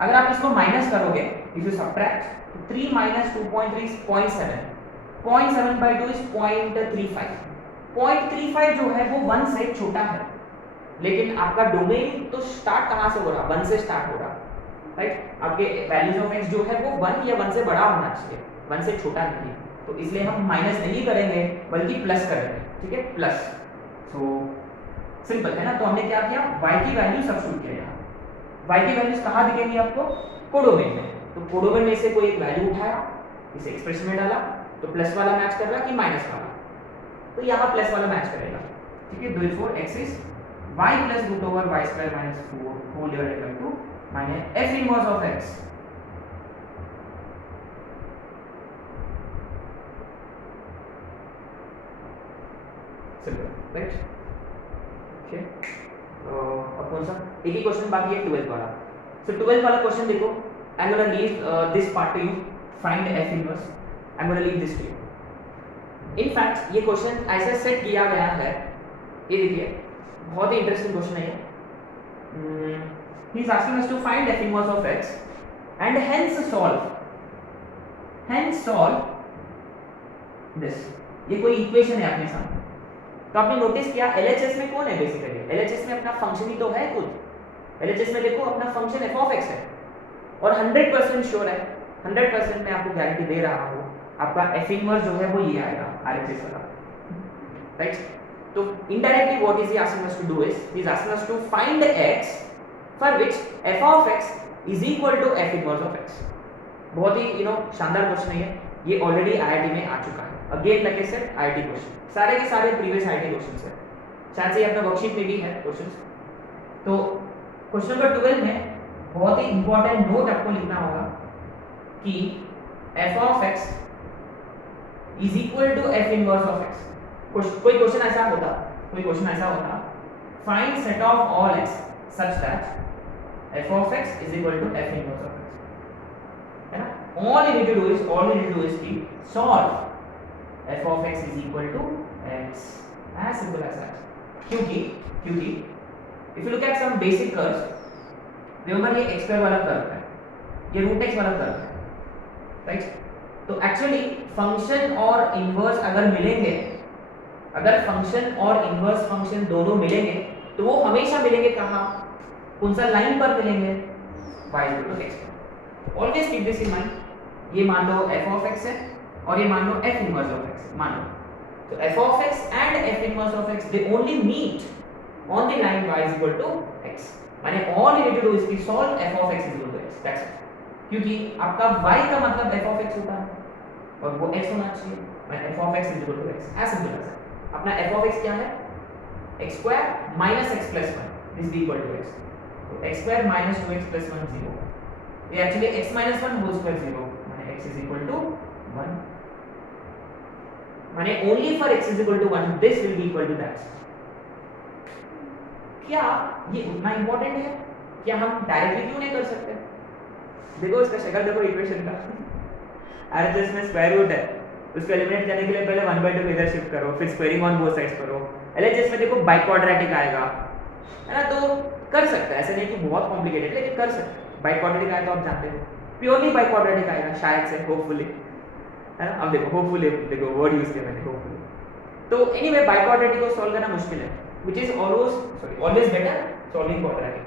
अगर आप इसको माइनस करोगे, इफ यू सब्ट्रैक्ट, तो 3 माइनस 2.3 इज 0.7, 0.7/2 इज 0.35। 0.35 जो है वो 1 से छोटा है, लेकिन आपका डोमेन तो स्टार्ट कहाँ से हो रहा, 1 से स्टार्ट हो रहा, राइट। आपके वैल्यूज ऑफ x जो है वो 1 या 1 से बड़ा होना चाहिए, 1 से छोटा नहीं। तो इसलिए हम माइनस नहीं करेंगे बल्कि प्लस करेंगे। ठीक है, प्लस। सो सिंपल है ना। तो हमने क्या किया, y की वैल्यू सब्स्टिट्यूट किया यहाँ। y की वैल्यूज कहाँ दिखेंगी आपको, कोडोमेन में। तो कोडोमेन में से कोई एक वैल्यू उठाया, इसे एक्सप्रेशन में डाला, तो प्लस वाला मैच कर रहा कि माइनस वाला, तो यहाँ प्लस वाला मैच करेगा। ठीक है। therefore x is y plus √y² minus 4 whole divided by 2 minus f inverse of x simple, right. Okay. अब कौन सा एक ही क्वेश्चन बाकी है 12th वाला। सो 12th वाला क्वेश्चन देखो, I am gonna leave this part to you, find f inverse. I am gonna leave this to you. In fact ये क्वेश्चन ऐसे सेट किया गया है, ये देखिए बहुत ही इंटरेस्टिंग क्वेश्चन है ये। He is asking us to find f inverse of x and hence solve this. ये कोई इक्वेशन है अपने सामने, तो आपने नोटिस किया एलएचएस में कौन है बेसिकली, एलएचएस में अपना फंक्शन ही तो है खुद। एलएचएस में देखो अपना फंक्शन एफ ऑफ एक्स है और 100% श्योर है, 100% मैं आपको गारंटी दे रहा हूँ आपका एफ इनवर्स जो है वो ये आएगा आरएचएस वाला, राइट। तो indirectly what is he asking us to do is he is asking us to find x for which f of x is equal to f inverse of x। बहुत ही शानदार question है ये already IIT में आ चुका है। Again like I said IIT question, सारे के सारे प्रीवियस आईआईटी क्वेश्चंस है, शायद से अपना वर्कशीट में भी है क्वेश्चंस। तो क्वेश्चन नंबर 12 में बहुत ही इंपॉर्टेंट नोट आपको लिखना होगा कि f of x is equal to f inverse of x। कोई क्वेश्चन ऐसा होता find set of all x such that f of x is equal to f inverse of x, है ना। all you need to do is कि solve f of x is equal to x, as simple as that। क्योंकि if you look at some basic curves, remember ये x square वाला curve है, ये root x वाला curve है, right. तो actually function और इनवर्स अगर मिलेंगे, अगर फंक्शन और इनवर्स फंक्शन दोनों मिलेंगे तो वो हमेशा मिलेंगे कहाँ, कौन सा लाइन पर मिलेंगे, y equal to x। Always keep this in mind. ये मान लो f ऑफ x है और ये मान लो f इनवर्स ऑफ x मान लो, तो f of x and f inverse of x they only meet on the line y is equal to x, माने all you need to do is to solve f of x is equal to x, that's it। क्योंकि आपका y का मतलब f of x होता है और वो x होना चाहिए, माने f of x is equal to x, as simple as that। अपना f of x क्या है, x square minus x plus 1 is equal to x, तो x square minus 2x plus 1 0, ये actually x minus 1 whole square 0, माने x is equal to 1, माने only for x is equal to 1 this will be equal to that। क्या ये उतना important है, क्या हम डायरेक्टली क्यों नहीं कर सकते? देखो इसका शक्ल देखो इक्वेशन का, आरएचएस में स्क्वायर रूट है, उसको एलिमिनेट करने के लिए पहले 1/2 इधर शिफ्ट करो, फिर स्क्वायरिंग ऑन बोथ साइड्स करो। एलएचएस में देखो बाई क्वाड्रेटिक आएगा, है ना, तो कर सकते हैं, ऐसे नहीं कि बहुत कॉम्प्लिकेटेड, लेकिन कर सकते हैं। बाई क्वाड्रेटिक आएगा तो आप जानते हो, प्योरली बाई क्वाड्रेटिक आएगा शायद से, होपफुली, है ना। अब देखो होपफुली, देखो वर्ड यूज किया मैंने, होपफुली। तो एनीवे बाई क्वाड्रेटिक को सॉल्व करना मुश्किल है, which is always better solving quadratic,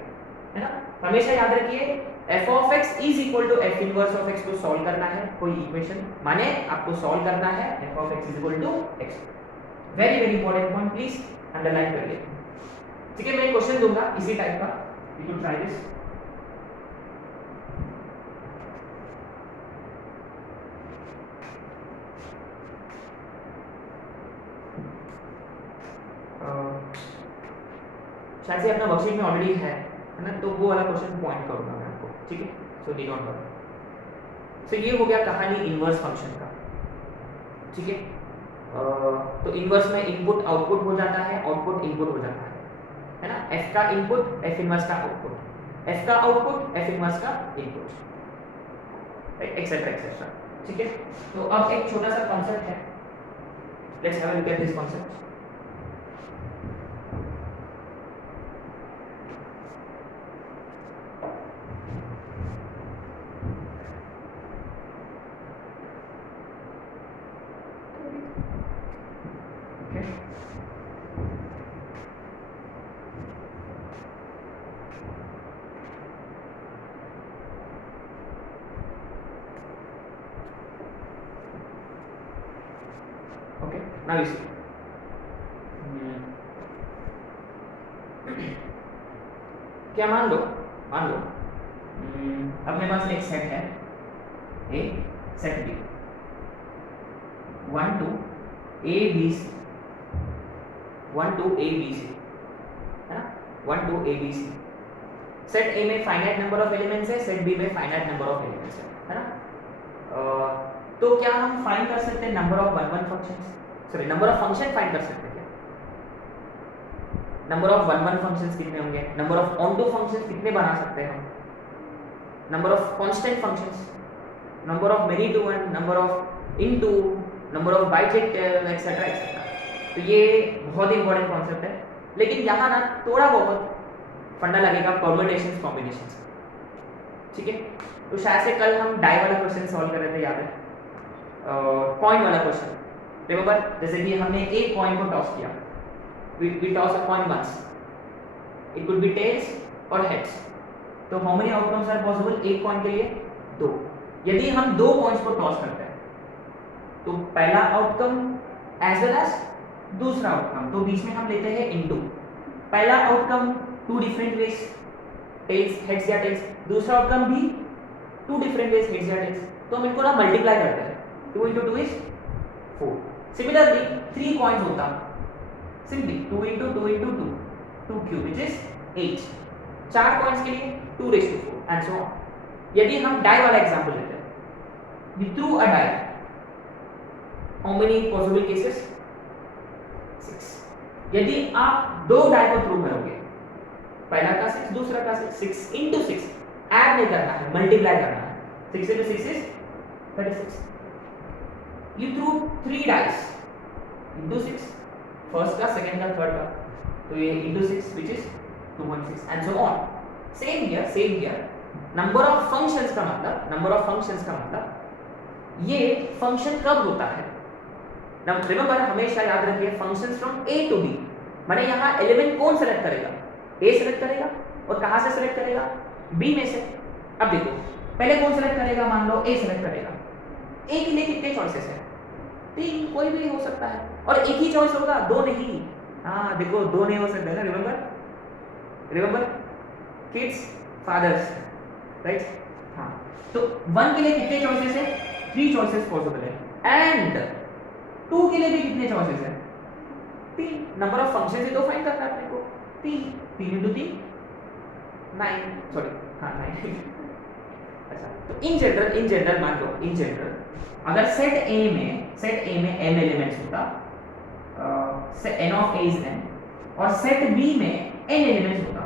है ना। हमेशा याद रखिए f of x is equal to f inverse of x को सॉल्व करना है कोई इक्वेशन, माने आपको सॉल्व करना है f of x is equal to x। Very very important point, please underline करिए, ठीक है। मैं एक क्वेश्चन दूंगा इसी टाइप का, यू कैन ट्राई दिस। शायद से अपना वर्कशीट में ऑलरेडी है ना, तो वो वाला क्वेश्चन पॉइंट करूंगा मैं आपको, ठीक है। सो डी डोंट वरी। सो ये हो गया कहानी इनवर्स फंक्शन का, ठीक है। तो इनवर्स में इनपुट आउटपुट हो जाता है, आउटपुट इनपुट हो जाता है ना। f का इनपुट f इनवर्स का आउटपुट, f का आउटपुट f इनवर्स का इनपुट, एक्सेट्रा एक्सेट्रा, ठीक है। तो अब एक छोटा सा कॉन्सेप्ट है, let's have a look at this concept. Now you see, क्या मान लो अपने पास एक सेट है A, set B, 1 2 A B C, 1 2 A B C, है ना, 1 2 A B C। Set A में फाइनाइट नंबर ऑफ एलिमेंट्स है, सेट B में फाइनाइट नंबर ऑफ एलिमेंट्स है ना। तो क्या हम फाइंड कर सकते हैं number of one functions, sorry number of function find कर सकते हैं क्या? नंबर ऑफ वन फंक्शंस कितने होंगे, number of onto functions कितने बना सकते हैं हम, number of constant functions, number of many to one, number of into, number of bijective, etcetera etcetera. तो ये बहुत ही इंपॉर्टेंट कॉन्सेप्ट है, लेकिन यहाँ ना थोड़ा बहुत फंडा लगेगा परम्यूटेशंस कॉम्बिनेशंस, ठीक है। तो शायद से कल हम डाई वाला क्वेश्चन सॉल्व कर रहे थे, याद है, कॉइन वाला क्वेश्चन, रिमेंबर, जैसे कि हमने एक कॉइन को टॉस किया, we toss a coin once, it could be tails or heads. तो how many outcomes are possible? एक कॉइन के लिए दो. यदि हम दो कॉइन्स को टॉस करते हैं तो पहला आउटकम एज वेल एज दूसरा आउटकम, तो बीच में हम लेते हैं इनटू. पहला outcome two different ways, tails, heads या टेल्स. दूसरा आउटकम भी टू डिफरेंट वेज, हेड्स या टेल्स. तो हम इनको ना मल्टीप्लाई करते हैं. 2 into 2 is 4. Similarly 3 coins होता simply 2 into 2 into 2, 2 cube which is 8. 4 coins के लिए 2 raised to 4 and so on. यदि हम डाई वाला एग्जांपल लेते हैं, we threw a die. How many possible cases? 6. यदि आप दो डाई को थ्रो करोगे, पहला का 6 दूसरा का 6 into 6, ऐड नहीं करना है, मल्टीप्लाई करना है. 6 into 6 is 36. You threw 3 dice into 6, first का, second का, third का, तो ये into 6 which is 2.6 and so on. Same here. Number of functions का मतलब ये फंक्शन कब होता है. रिमेंबर, हमेशा याद रखिए functions from A to B. माने यहाँ एलिमेंट कौन सेलेक्ट करेगा? A सेलेक्ट करेगा. और कहाँ से सेलेक्ट करेगा? B में से. अब देखो, पहले कौन सेलेक्ट करेगा? मान लो A सेलेक्ट करेगा. A के लिए कितने चॉइसेस हैं? 3, कोई भी हो सकता है. और एक ही चॉइस होगा, दो नहीं. हाँ देखो, दो नहीं हो सकता है ना. Remember kids fathers, right. हाँ, तो 1 के लिए कितने चॉइसेस है? 3 चॉइसेस पॉसिबल है. एंड 2 के लिए भी कितने चॉइसेस है? 3. नंबर ऑफ फंक्शंस ही तो फाइंड करना है अपने को. 3 into 3 9, सॉरी, हाँ 9. अच्छा, तो इन जनरल मान लो, इन जनरल अगर सेट A में m एलिमेंट्स होता, n of A is n, और सेट B में n एलिमेंट्स होता,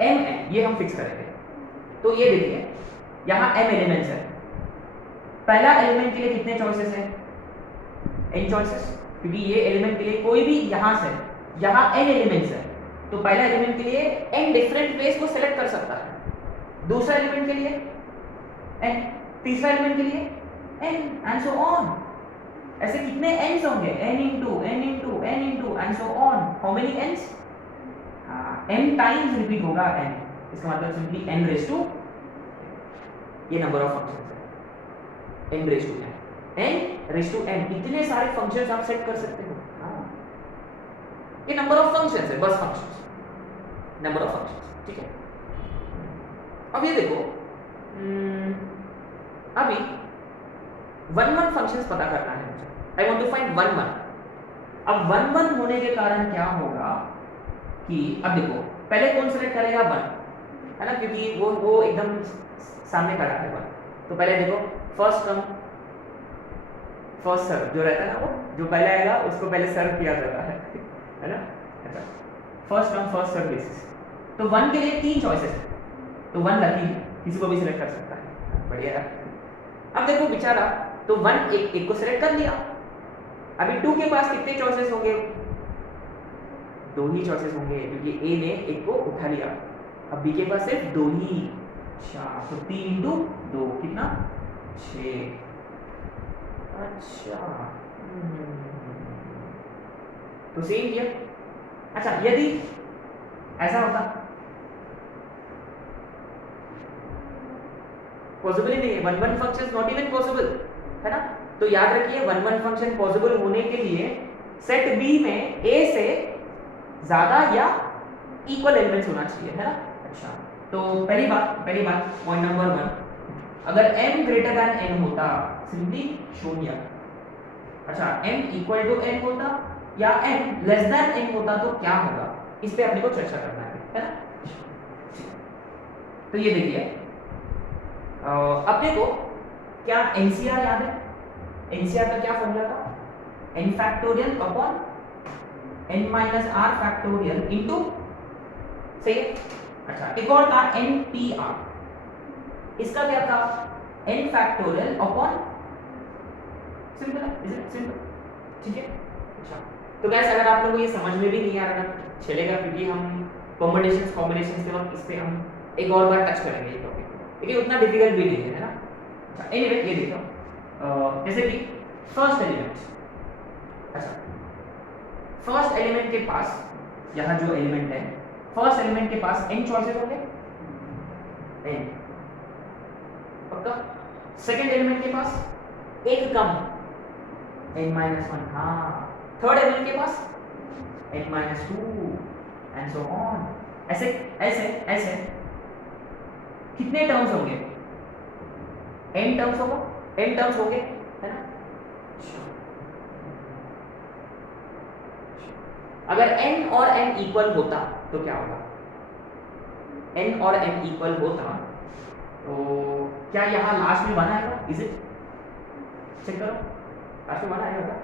m n, ये हम फिक्स करेंगे. तो ये देखिए, यहाँ m एलिमेंट्स है. पहला एलिमेंट के लिए कितने चॉइसेस हैं? n चॉइसेस, क्योंकि ये एलिमेंट के लिए कोई भी यहाँ से यहाँ n एलिमेंट्स है, तो पहला एलिमेंट के लिए n डिफरेंट वेज को सेलेक्ट कर सकता है. दूसरा एलिमेंट के लिए n, तीसरा एलिमेंट के लिए n and so on. ऐसे कितने n's होंगे? n into and so on. How many n's? n times repeat होगा n. इसका मतलब सिंपली n raised to, ये नंबर ऑफ फंक्शंस है, n raised to n. n raised to n, इतने सारे फंक्शंस आप सेट कर सकते हो. ये नंबर ऑफ फंक्शंस है, बस फंक्शंस, नंबर ऑफ फंक्शंस. ठीक है. अब ये देखो, अभी 1 फंक्शंस पता करना है मुझे. I want to find 1. अब 1 होने के कारण क्या होगा कि अब देखो, पहले कौन सेलेक्ट करेगा? 1 है ना, क्योंकि वो एकदम सामने खड़ा है 1. तो पहले देखो, फर्स्ट कम फर्स्ट सर्व जो रहता है ना, वो जो पहले आएगा उसको पहले सर्व किया जाता है ना. अच्छा, first come first serve basis. तो 1 के लिए 3 चॉइसेस है, तो 1 लकी है, किसी को भी सिलेक्ट कर सकता है. बढ़िया है. अब देखो बेचारा, तो 1 एक को सिलेक्ट कर लिया. अभी 2 के पास कितने चॉइसेस होंगे? 2 ही चॉइसेस होंगे, क्योंकि A ने एक को उठा लिया. अब B के पास सिर्फ 2 ही. अच्छा, तो 3 into 2 कितना? 6. अच्छा, तो सेम किया. अच्छा, यदि ऐसा होता, पॉसिबल ही नहीं है. 1 फंक्शन नॉट इवन पॉसिबल, है ना. तो याद रखिए, 1 फंक्शन पॉसिबल होने के लिए सेट B में A से ज्यादा या इक्वल एलिमेंट्स होना चाहिए, है ना. अच्छा, तो पहली बात पॉइंट नंबर 1, अगर m ग्रेटर देन n होता, सिंपली शून्य. अच्छा, m इक्वल टू n होता या m लेस देन n होता तो क्या होगा, इस पे अपने को चर्चा करना है ना. तो ये देखिए, अपने को क्या NCR याद है? NCR का क्या फॉर्मूला था? n factorial upon n minus r factorial into, सही है. अच्छा, एक और था NPR. इसका क्या था? n फैक्टोरियल अपॉन, सिंपल है, इज इट सिंपल? ठीक है. अच्छा, तो गाइस, अगर आप लोगों को ये समझ में भी नहीं आ रहा चलेगा, क्योंकि हम कॉम्बिनेशंस के वक्त इस पे हम एक और बार टच करेंगे ये टॉपिक, लेकिन उतना डिफिकल्ट भी नहीं है ना. अच्छा, एनीवे ये देखो, जैसे कि फर्स्ट एलिमेंट. अच्छा, फर्स्ट एलिमेंट के पास, यहाँ जो एलिमेंट है फर्स्ट एलिमेंट के पास n चॉइसेस होंगे, n पक्का। सेकंड एलिमेंट के पास एक कम, n-1, हाँ। थर्ड एलिमेंट के पास n-2 एंड सो ऑन। ऐसे ऐसे ऐसे कितने टर्म्स होंगे? n टर्म्स होगा, n टर्म्स होंगे, है ना। अगर n और n इक्वल होता तो क्या होगा? n और n इक्वल होता तो क्या यहाँ लास्ट में 1 आएगा? Is it? चेक करो, लास्ट में 1 आएगा?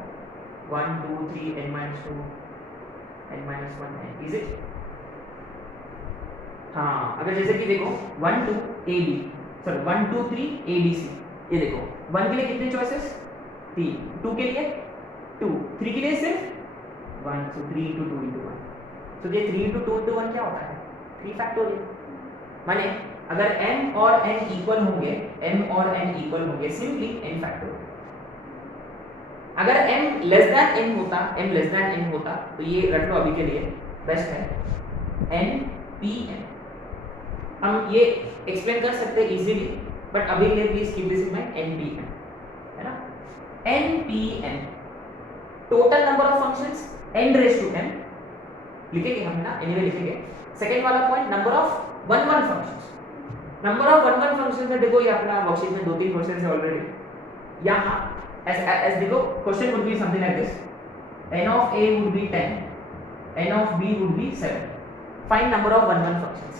1 2 3 n-2 n-1 है, इज इट? हाँ, अगर जैसे कि देखो 1 2 AB, सॉरी 1 2 3 ABC, ये देखो 1 के लिए कितने चॉइसेस? 3, 2 के लिए 2, 3 के लिए सिर्फ 1, so 3 into 2 into 1, तो ये 3 into 2 into 1 क्या होता है? 3 फैक्टोरियल। माने अगर n और n इक्वल होंगे, m और n इक्वल होंगे, सिंपली n फैक्टोरियल। अगर m लेस देन n होता, m लेस देन n होता तो ये रट लो अभी के लिए, बेस्ट है n-p-n। हम ये एक्सप्लेन कर सकते हैं इजीली, बट अभी के लिए please keep this in mind, n-p-n, है ना। n-p-n total number of functions n raise to m लिखेंगे हम ना, एनीवे लिखेंगे। सेकंड वाला point number of 1 1 functions, number of 1 1 functions है। देखो ये अपना वर्कशीट में 2-3 क्वेश्चंस है ऑलरेडी। यहाँ as देखो question would be something like this, n of a would be 10, n of b would be 7, find number of 1 1 functions.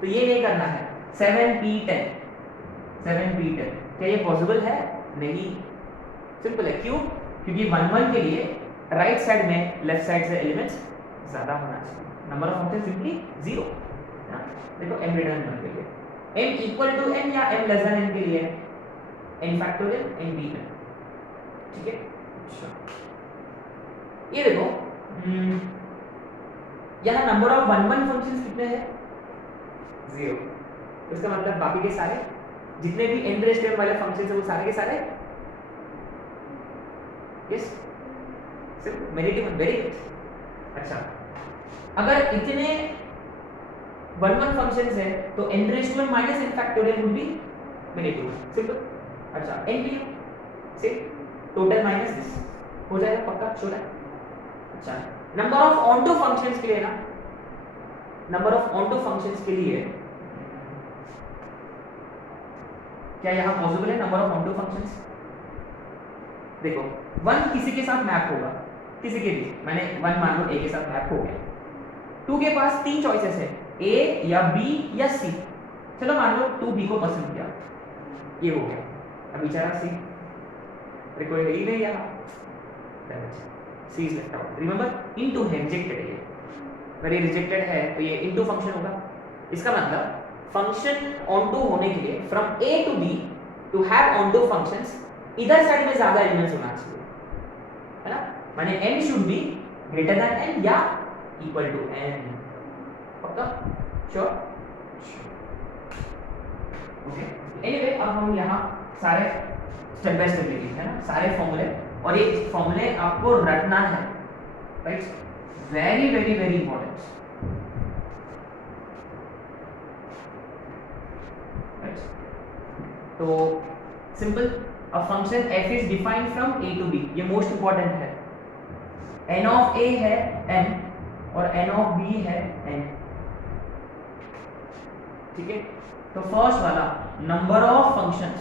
तो ये नहीं करना है 7p10, 7p10, क्या ये पॉसिबल है? नहीं, सिंपल है। क्यों? क्योंकि 1 1 के लिए राइट साइड में लेफ्ट साइड से एलिमेंट्स ज्यादा होना चाहिए, नंबर ऑफ फंक्शन सिंपली 0, है ना। देखो m ग्रेटर देन 1 के लिए, m इक्वल टू n या m लेस देन n के लिए n फैक्टोरियल n-p-n, ठीक है। अच्छा, ये देखो यहाँ नंबर ऑफ 1 1 फंक्शंस कितने हैं? 0। इसका मतलब बाकी के सारे जितने भी n रेज़ टू m वाले फंक्शंस है वो सारे के सारे यस, सिर्फ मेरी वेरी गुड। अच्छा, अगर इतने 1 1 फंक्शंस है तो n raise to m minus n factorial would be -2, simple. अच्छा, n-p से टोटल माइनस दिस हो जाएगा, पक्का श्योर है। अच्छा, नंबर ऑफ ऑनटू फंक्शंस के लिए ना, नंबर ऑफ ऑनटू फंक्शंस के लिए क्या यहाँ पॉसिबल है नंबर ऑफ ऑनटू फंक्शंस? देखो 1 किसी के साथ मैप होगा, किसी के भी, मैंने 1 मान लो a के साथ मैप हो गया। 2 के पास 3 चॉइसेस है, a या b या c। चलो मान लो 2 b को पसंद किया, ये हो गया, अब बेचारा c, कोई है ही नहीं यहाँ, c is left out. Remember into है, रिजेक्टेड है, अगर ये रिजेक्टेड है तो ये इनटू फंक्शन होगा। इसका मतलब फंक्शन ऑनटू होने के लिए from a to b to have onto functions, इधर साइड में ज्यादा एलिमेंट्स होना चाहिए, है ना। माने n should be greater than n या इक्वल टू n, पक्का श्योर? ओके, एनीवे अब हम यहाँ सारे स्टेप बाय स्टेप लिखेंगे, है ना, सारे फॉर्मूले। और ये फॉर्मूले आपको रटना है, right, very very very important. तो simple, a function f is defined from a to b, ये मोस्ट इंपॉर्टेंट है। n ऑफ a है n और n ऑफ b है n, ठीक है। तो फर्स्ट वाला नंबर ऑफ फंक्शंस,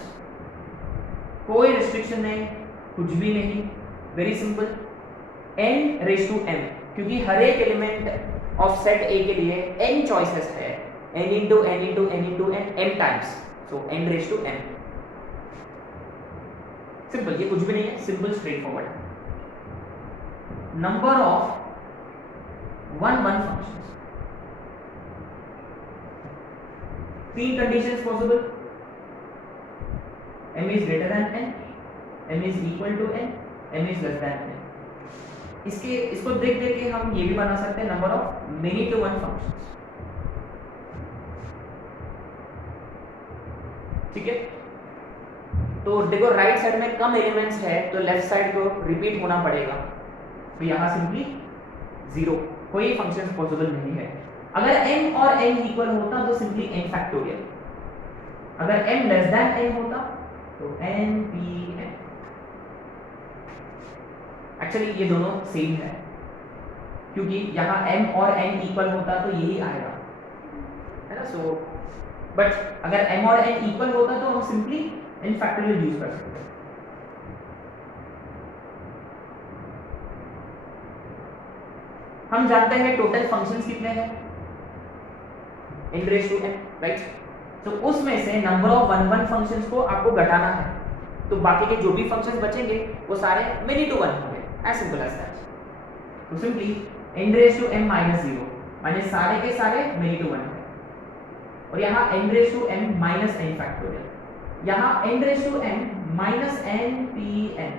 कोई रिस्ट्रिक्शन नहीं, कुछ भी नहीं, very simple, n raise to m, क्योंकि हर एक एलिमेंट ऑफ सेट A के लिए n चॉइसेस है, n into n into n into n m times, so n raise to m। Simple, ये कुछ भी नहीं है, simple straightforward. Number of 1 1 functions, 3 conditions possible, m is greater than n, m is equal to n, m is less than n। इसको देख के हम ये भी बना सकते हैं number of many to 1 functions, ठीक है। तो देखो राइट साइड में कम एलिमेंट्स है तो लेफ्ट साइड को रिपीट होना पड़ेगा, तो यहाँ सिंपली 0, कोई फंक्शन पॉसिबल नहीं है। अगर m और n इक्वल होता तो सिंपली n फैक्टोरियल, अगर m लेस देन n होता तो n p n। एक्चुअली ये दोनों सेम है, क्योंकि यहाँ m और n इक्वल होता तो यही आएगा, है ना। सो बट अगर m और n इक्वल होता तो हम सिंपली n फैक्टोरियल यूज कर सकते हैं। हम जानते हैं टोटल फंक्शंस कितने हैं, n raise to n, right. तो उसमें से number of one one functions को आपको घटाना है, तो बाकी के जो भी फंक्शंस बचेंगे वो सारे मेनी टू वन होंगे, एज सिंपल एज दैट। तो simply n raise to m minus 0 माने सारे के सारे मेनी टू वन है, और यहाँ n raise to m minus n factorial, यहाँ n raise to m minus n p n,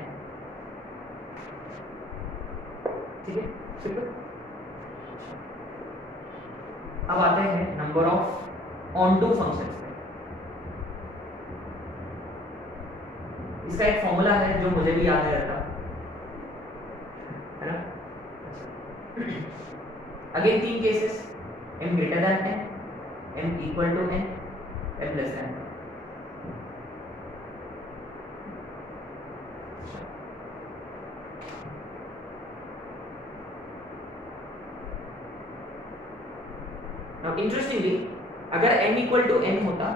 ठीक है, सिंपल। अब आते हैं number of onto functions पे। इसका एक फॉर्मूला है जो मुझे भी याद नहीं रहता, है ना। Again 3 cases, m greater than n, m equal to n, m less than n। Now interestingly, अगर m इक्वल टू n होता,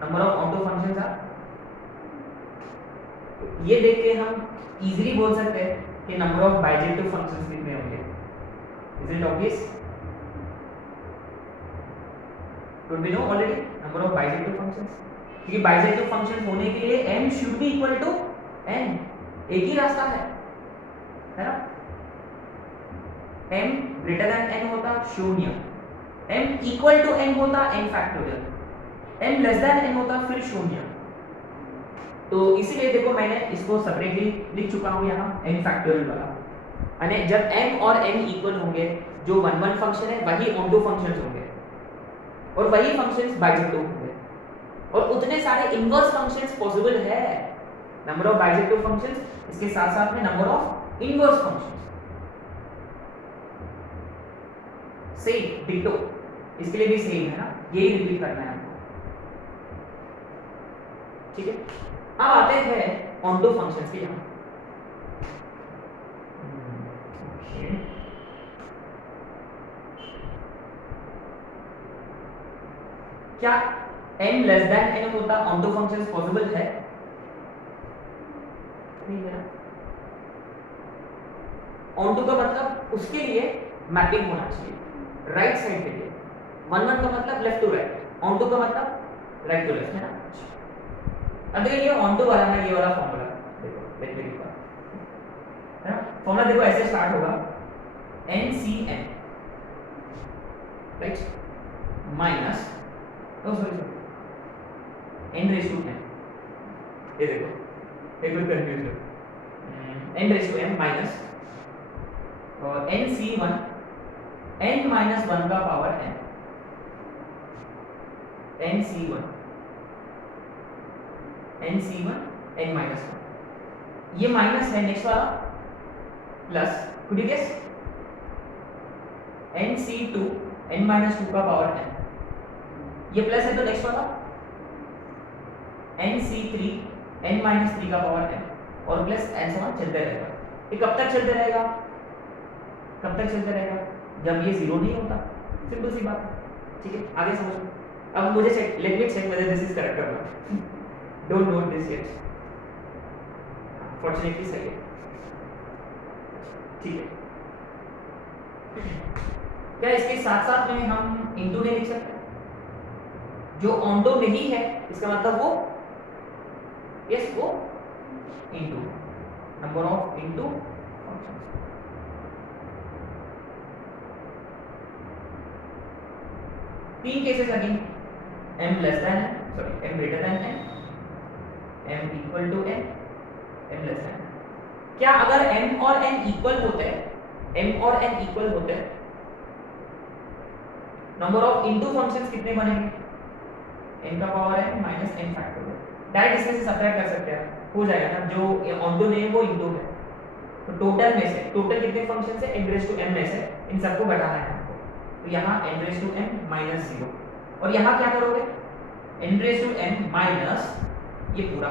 number of onto functions are, ये देख के हम इजीली बोल सकते हैं कि नंबर ऑफ बाइजेक्टिव फंक्शंस कितने होंगे। Is it obvious? Could we know already number of bijective functions? क्योंकि बाइजेक्टिव फंक्शन होने के लिए m should be equal to n, एक ही रास्ता है ना। m ग्रेटर देन n होता शून्य, m इक्वल टू n होता n factorial, m less than n होता फिर शून्य। तो इसीलिए देखो मैंने इसको सेपरेटली लिख चुका हूं यहाँ n फैक्टोरियल वाला, यानी जब m और n इक्वल होंगे, जो वन वन फंक्शन है वही ऑन टू फंक्शंस होंगे, और वही फंक्शंस बाइजेक्टिव होंगे, और उतने सारे इनवर्स फंक्शंस पॉसिबल है। नंबर ऑफ बाइजेक्टिव फंक्शंस, इसके साथ साथ में number of inverse functions, same ditto, इसके लिए भी सेम है ना, यही रिपीट करना है हमको, ठीक है। अब आते हैं ऑन टू फंक्शंस के यहाँ। क्या m लेस देन n होता ऑन टू फंक्शंस पॉसिबल है? नहीं है ना। ऑन टू का मतलब उसके लिए मैपिंग होना चाहिए राइट साइड के लिए, वन वन का मतलब left to right, onto का मतलब राइट टू लेफ्ट, है ना। अब देखिए ये ऑन टू वाला है, ये वाला फॉर्मूला देखो, लेट मी लिखा है ना। फॉर्मूला देखो ऐसे स्टार्ट होगा, NCN right minus n raise to m, ये देखो एक बार कंफ्यूज हो, n raise to m minus और NC1 n माइनस 1 का power n, NC1 n minus 1, ये माइनस है, नेक्स्ट वाला plus, could you guess, NC2 n minus 2 का पावर n, ये प्लस है तो नेक्स्ट वाला NC3 n माइनस 3 का पावर n, और प्लस एंड सो ऑन चलते रहेगा। ये कब तक चलते रहेगा? कब तक चलते रहेगा? जब ये जीरो नहीं होता, सिंपल सी बात, ठीक है। आगे समझो। अब मुझे check, let me check whether this is correct और not, don't note this yet, fortunately सही है, ठीक है। क्या इसके साथ साथ में हम इनटू नहीं लिख सकते? जो ऑन टू नहीं है इसका मतलब वो यस वो into, number of into functions. तीन cases again, m less than n, sorry m greater than n, m equal to n, m less than. क्या अगर m और n इक्वल होते हैं, m और n इक्वल होते हैं, नंबर ऑफ इनटू फंक्शंस कितने बनेंगे? n का power n minus n factorial. Direct इसमें से सब्ट्रैक्ट कर सकते हैं, हो जाएगा ना, जो ऑन टू नहीं है वो इनटू है, तो टोटल में से टोटल कितने फंक्शन है n रेज़ टू m में से इन सबको घटाना है हमको। तो यहाँ n raise to m minus 0 और यहाँ क्या करोगे n raise to m minus ये पूरा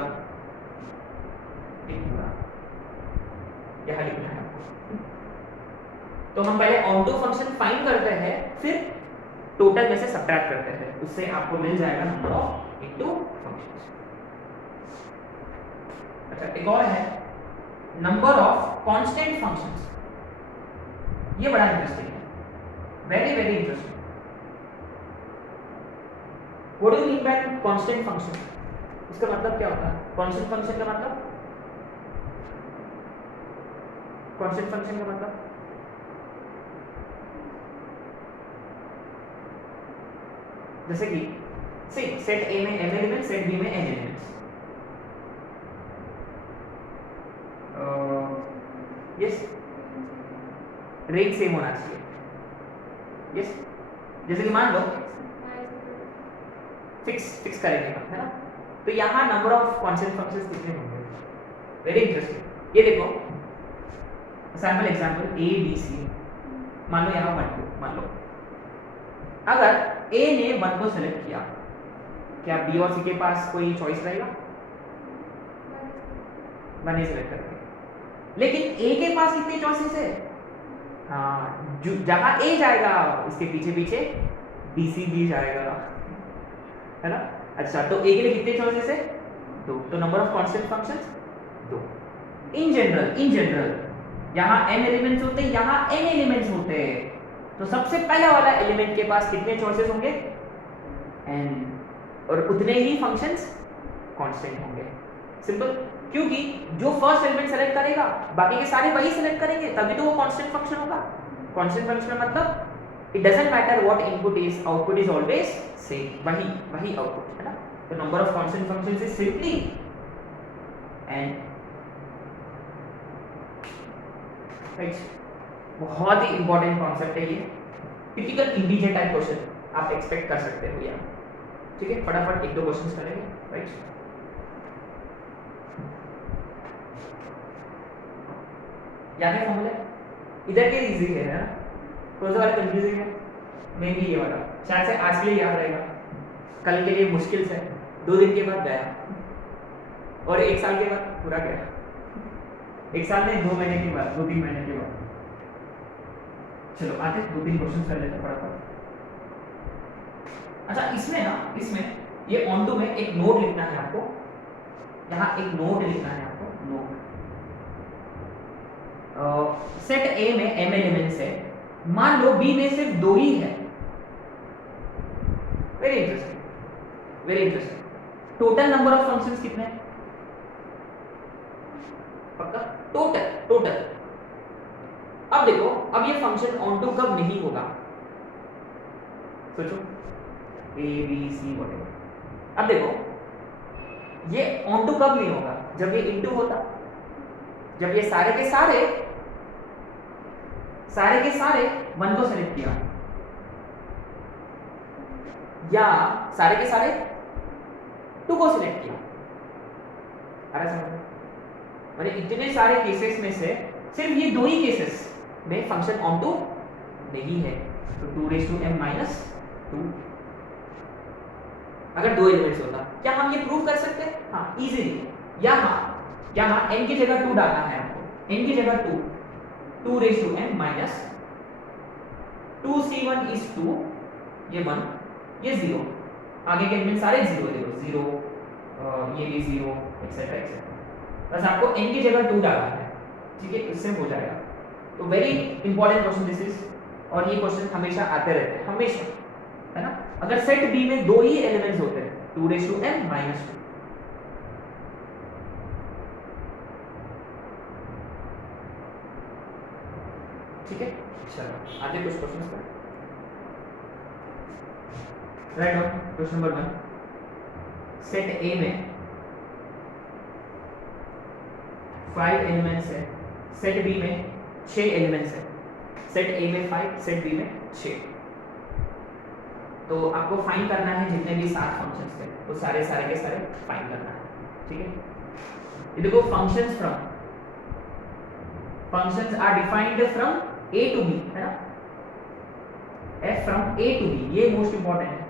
यहाँ लिखना है आपको। तो हम पहले ऑनटू फंक्शन फाइंड करते हैं फिर टोटल में से सब्ट्रैक्ट करते हैं, उससे आपको मिल जाएगा नंबर ऑफ इनटू फंक्शंस। अच्छा एक और है नंबर ऑफ कांस्टेंट फंक्शंस। ये बड़ा इंटरेस्टिंग है, very very interesting. What do you mean by constant function? इसका मतलब क्या होता है? कांस्टेंट फंक्शन का मतलब कांस्टेंट फंक्शन का मतलब जैसे कि सेट A में m एलिमेंट, सेट B में n elements. Yes range same होना चाहिए। यस जैसे कि मान लो फिक्स करेंगे है ना, तो यहाँ नंबर ऑफ कांस्टेंट फंक्शंस कितने होंगे? Very interesting. ये देखो sample example a b c, मान लो यहाँ 1 2 मान लो, अगर a ने 1 को सेलेक्ट किया, क्या b और c के पास कोई चॉइस रहेगा? 1 ही सेलेक्ट करेंगे। लेकिन a के पास कितने चॉइसेस है? हाँ जहां a जाएगा उसके पीछे पीछे b c भी जाएगा, है ना। अच्छा तो a के लिए कितने चॉइसेस है? 2। तो number of constant functions 2। In general यहाँ n एलिमेंट्स होते हैं, यहाँ n एलिमेंट्स होते हैं, तो सबसे पहला वाला एलिमेंट के पास कितने चॉइसेस होंगे? n, और उतने ही फंक्शंस कांस्टेंट होंगे। सिंपल, क्योंकि जो फर्स्ट एलिमेंट सेलेक्ट करेगा बाकी के सारे वही सेलेक्ट करेंगे, तभी तो वो कांस्टेंट फंक्शन होगा। कांस्टेंट फंक्शन का मतलब it doesn't matter what input is, output is always same, वही आउटपुट है ना। तो number of constant functions is simply n। बहुत ही इंपॉर्टेंट कॉन्सेप्ट है ये, टिपिकल इंटीजर टाइप क्वेश्चन आप एक्सपेक्ट कर सकते हो यहाँ। ठीक है, फटाफट एक दो क्वेश्चंस करेंगे। राइट, याद है फॉर्मूला? इधर के इजी है ना, कौन सा वाला कंफ्यूजिंग है? मे बी ये वाला शायद से आज के लिए याद रहेगा, कल के लिए मुश्किल से 2 दिन के बाद गया, और 1 साल के बाद पूरा गया। 1 साल में 2 महीने के बाद, 2-3 महीने के बाद। चलो आते 2-3 क्वेश्चन कर लेते हैं फटाफट। अच्छा इसमें ये ऑन टू में एक नोट लिखना है आपको, यहाँ एक नोट लिखना है आपको, नोट। सेट A में m एलिमेंट्स है, मान लो B में सिर्फ 2 ही है। Very interesting. Total number of functions कितने हैं? पक्का? टोटल। अब देखो, अब ये फंक्शन ऑन टू कब नहीं होगा? सोचो, A B C वगैरह। अब देखो ये ऑन टू कब नहीं होगा? जब ये इनटू होता, जब ये सारे के सारे 1 को सेलेक्ट किया, या सारे के सारे 2 को सिलेक्ट किया। अरे समझ, मैंने इतने सारे केसेस में से सिर्फ ये 2 ही केसेस में फंक्शन ऑन टू नहीं है, तो 2m-2। अगर 2 एलिमेंट्स होता, क्या हम ये प्रूव कर सकते हैं? हाँ इजीली। यहाँ n की जगह 2 डालना है आपको, n की जगह 2m-2। 2c1 is 2, ये 1, ये 0, आगे के एलिमेंट सारे 0, ये भी 0, एक्सेट्रा। बस आपको n की जगह 2 डालना है, ठीक है, इससे हो जाएगा। तो very important question this is, और ये क्वेश्चन हमेशा आते रहते हैं, हमेशा, है ना। अगर सेट B में 2 ही एलिमेंट्स होते हैं, 2m-2। ठीक है, चलो आगे कुछ क्वेश्चंस पर। Write down question number 1। Set A में 5 एलिमेंट्स है, सेट B में 6 एलिमेंट्स है। सेट A में 5, सेट B में 6। तो आपको फाइंड करना है जितने भी 7 फंक्शंस थे, वो सारे के सारे फाइंड करना है। ठीक है, ये देखो functions from functions are defined from a to b, है ना, f from a to b, ये मोस्ट इंपॉर्टेंट है।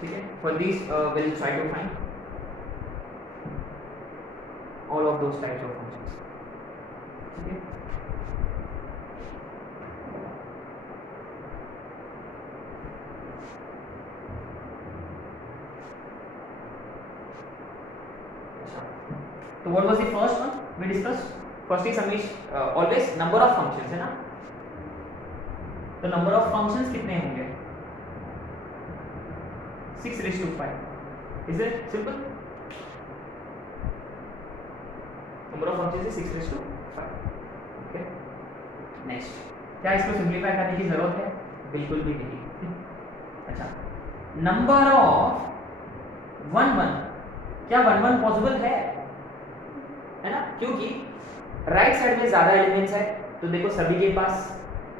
ठीक है, for these we'll try to find all of those types of functions। ठीक है, तो what was the first one we discussed? First is always number of functions, है ना, तो number of functions कितने होंगे? 6 raised to 5, is it simple? Number of functions is 6 raised to 5, okay। Next, क्या इसको सिंप्लीफाई करने की जरूरत है? बिल्कुल भी नहीं। अच्छा, नंबर ऑफ 1 1, क्या 1 1 पॉसिबल है ना, क्योंकि राइट साइड में ज्यादा एलिमेंट्स है, तो देखो सभी के पास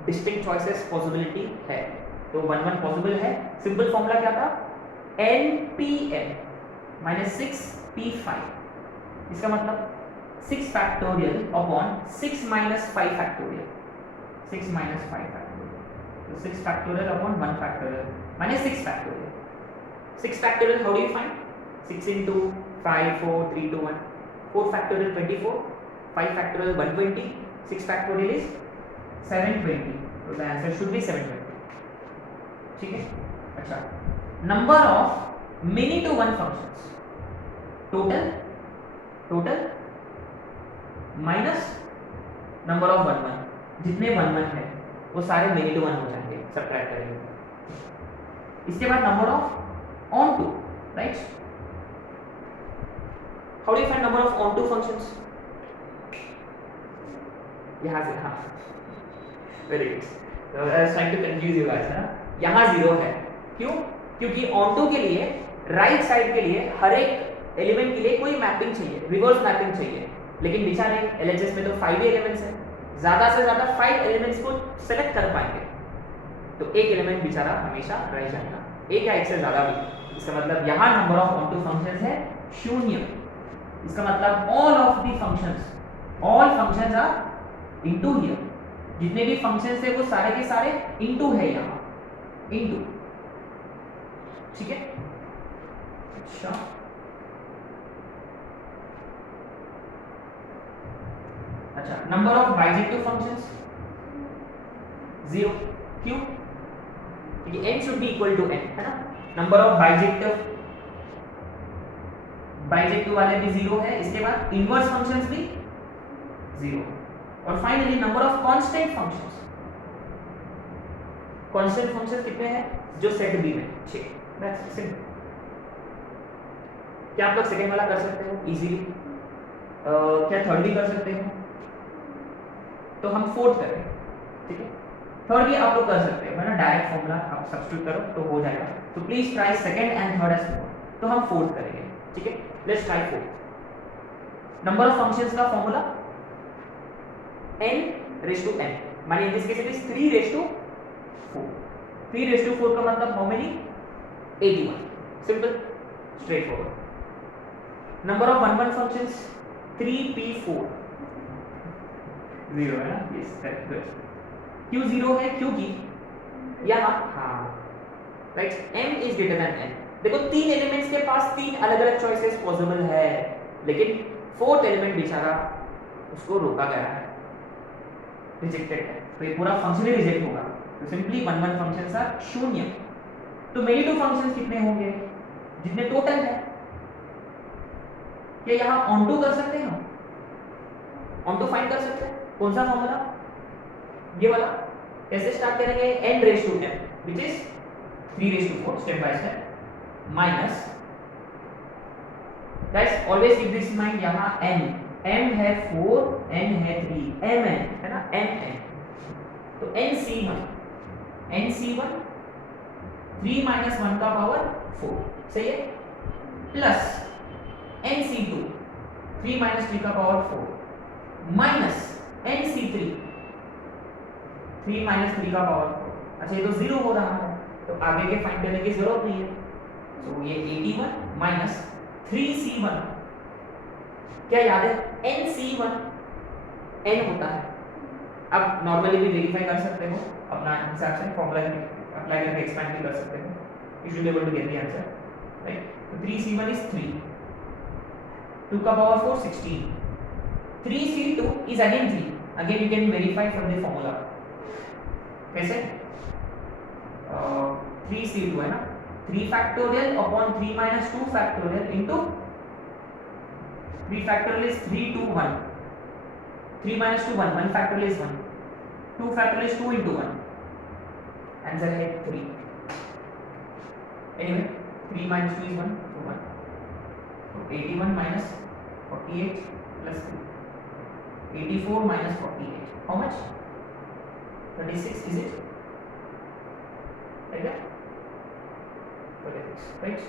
डिस्टिंक्ट चॉइसेस पॉसिबिलिटी है, तो 1 1 पॉसिबल है। सिंपल फॉर्मूला क्या था? npn माइनस 6p5, इसका मतलब 6 factorial upon 6 minus 5 factorial, 6 minus 5 factorial, तो 6 factorial upon 1 factorial minus 6 factorial. 6 factorial how do you find? 6 into 5 4 3 2 1, 4 factorial 24, 5 factorial 120, 6 factorial is 720, so the answer should be 720। ठीक है, अच्छा, number of many to one functions, total minus number of 1 1, जितने 1 1 है वो सारे many to one हो जाएंगे, subtract करेंगे। इसके बाद number of onto, right? How do you find number of onto functions? यहाँ से, हाँ, very good। So I was trying to confuse you guys, है ना, यहाँ 0 है, क्यों? क्योंकि onto के लिए राइट साइड के लिए हर एक एलिमेंट के लिए कोई मैपिंग चाहिए, रिवर्स मैपिंग चाहिए, लेकिन बेचारे LHS में तो 5 ही एलिमेंट्स हैं, ज्यादा से ज्यादा 5 एलिमेंट्स को सेलेक्ट कर पाएंगे, तो एक एलिमेंट बेचारा हमेशा रह जाएगा, एक या एक से ज्यादा भी। इसका मतलब यहाँ नंबर ऑफ onto फंक्शंस है 0। इसका मतलब all of the functions, all functions are into here, जितने भी functions है वो सारे के सारे into है यहाँ, into, ठीक है। अच्छा, अच्छा, नंबर ऑफ बाइजेक्टिव फंक्शंस 0, क्यों? क्योंकि n should be equal to n, है ना। नंबर ऑफ बाइजेक्टिव वाले भी 0 है, इसके बाद इनवर्स फंक्शंस भी 0, और finally number of constant functions. Constant functions कितने हैं? जो सेट बी में 6, दैट्स सिंपल। क्या आप लोग सेकंड वाला कर सकते हो इजीली? क्या थर्ड भी कर सकते हो? तो हम फोर्थ करें, ठीक है। थर्ड भी आप लोग कर सकते हो, है ना, डायरेक्ट फॉर्मूला आप सब्स्टिट्यूट करो तो हो जाएगा। तो please try second and third as fourth, तो हम फोर्थ करेंगे, ठीक है। Let's try fourth. Number of functions का formula n raised to n, माने in this case it is 3 raised to 4। 3 raised to 4 का मतलब how many? 81, simple, straightforward. Number of 1 1 functions 3p4, 0 है ना, यस दैट्स गुड। क्यों 0 है? क्योंकि यहाँ, हाँ, right, m is greater than n। देखो 3 एलिमेंट्स के पास 3 अलग अलग चॉइसेस पॉसिबल है, लेकिन फोर्थ एलिमेंट बेचारा उसको रोका गया है, रिजेक्टेड है, तो ये पूरा फंक्शन ही रिजेक्ट होगा। तो सिंपली 1 1 फंक्शंस आर 0। तो मेनी टू फंक्शंस कितने होंगे? जितने टोटल है। क्या यहाँ ऑनटू कर सकते हैं हम? ऑनटू फाइंड कर सकते हैं? कौन सा फॉर्मूला? ये वाला। कैसे स्टार्ट करेंगे? n raised to m which is 3 raised to 4, step by step, minus, guys always keep this in mind, यहाँ n m है 4, n है 3, mn है ना, mn। तो nc1 3 माइनस 1 का पावर 4, सही है, प्लस nc2 3 माइनस 3 का पावर 4 माइनस nc3 3 माइनस 3 का पावर 4। अच्छा, ये तो 0 हो रहा है, तो आगे के फाइंड करने की जरूरत नहीं है। तो ये 81 माइनस 3c1, क्या याद है, nc1 n होता है। अब नॉर्मली भी वेरीफाई कर सकते हो अपना हिसाब से, फॉर्मूला अप्लाई करके एक्सपेंड भी कर सकते हो, you should be able to get the answer, right. तो 3c1 इज 3, 2 का power 4 16, 3c2 is again 3, again you can verify from the formula. कैसे, 3c2 है ना, 3 factorial upon 3 minus 2 factorial into 3 factorial is 3 2 1, 3 minus 2 1, 1 factorial is 1, 2 factorial is 2 into 1, answer है 3। anyway 3 minus 2 is 1, so 1, so 81 minus 48 plus 2, 84 minus 48, how much, 36, is it, like that, 36, right?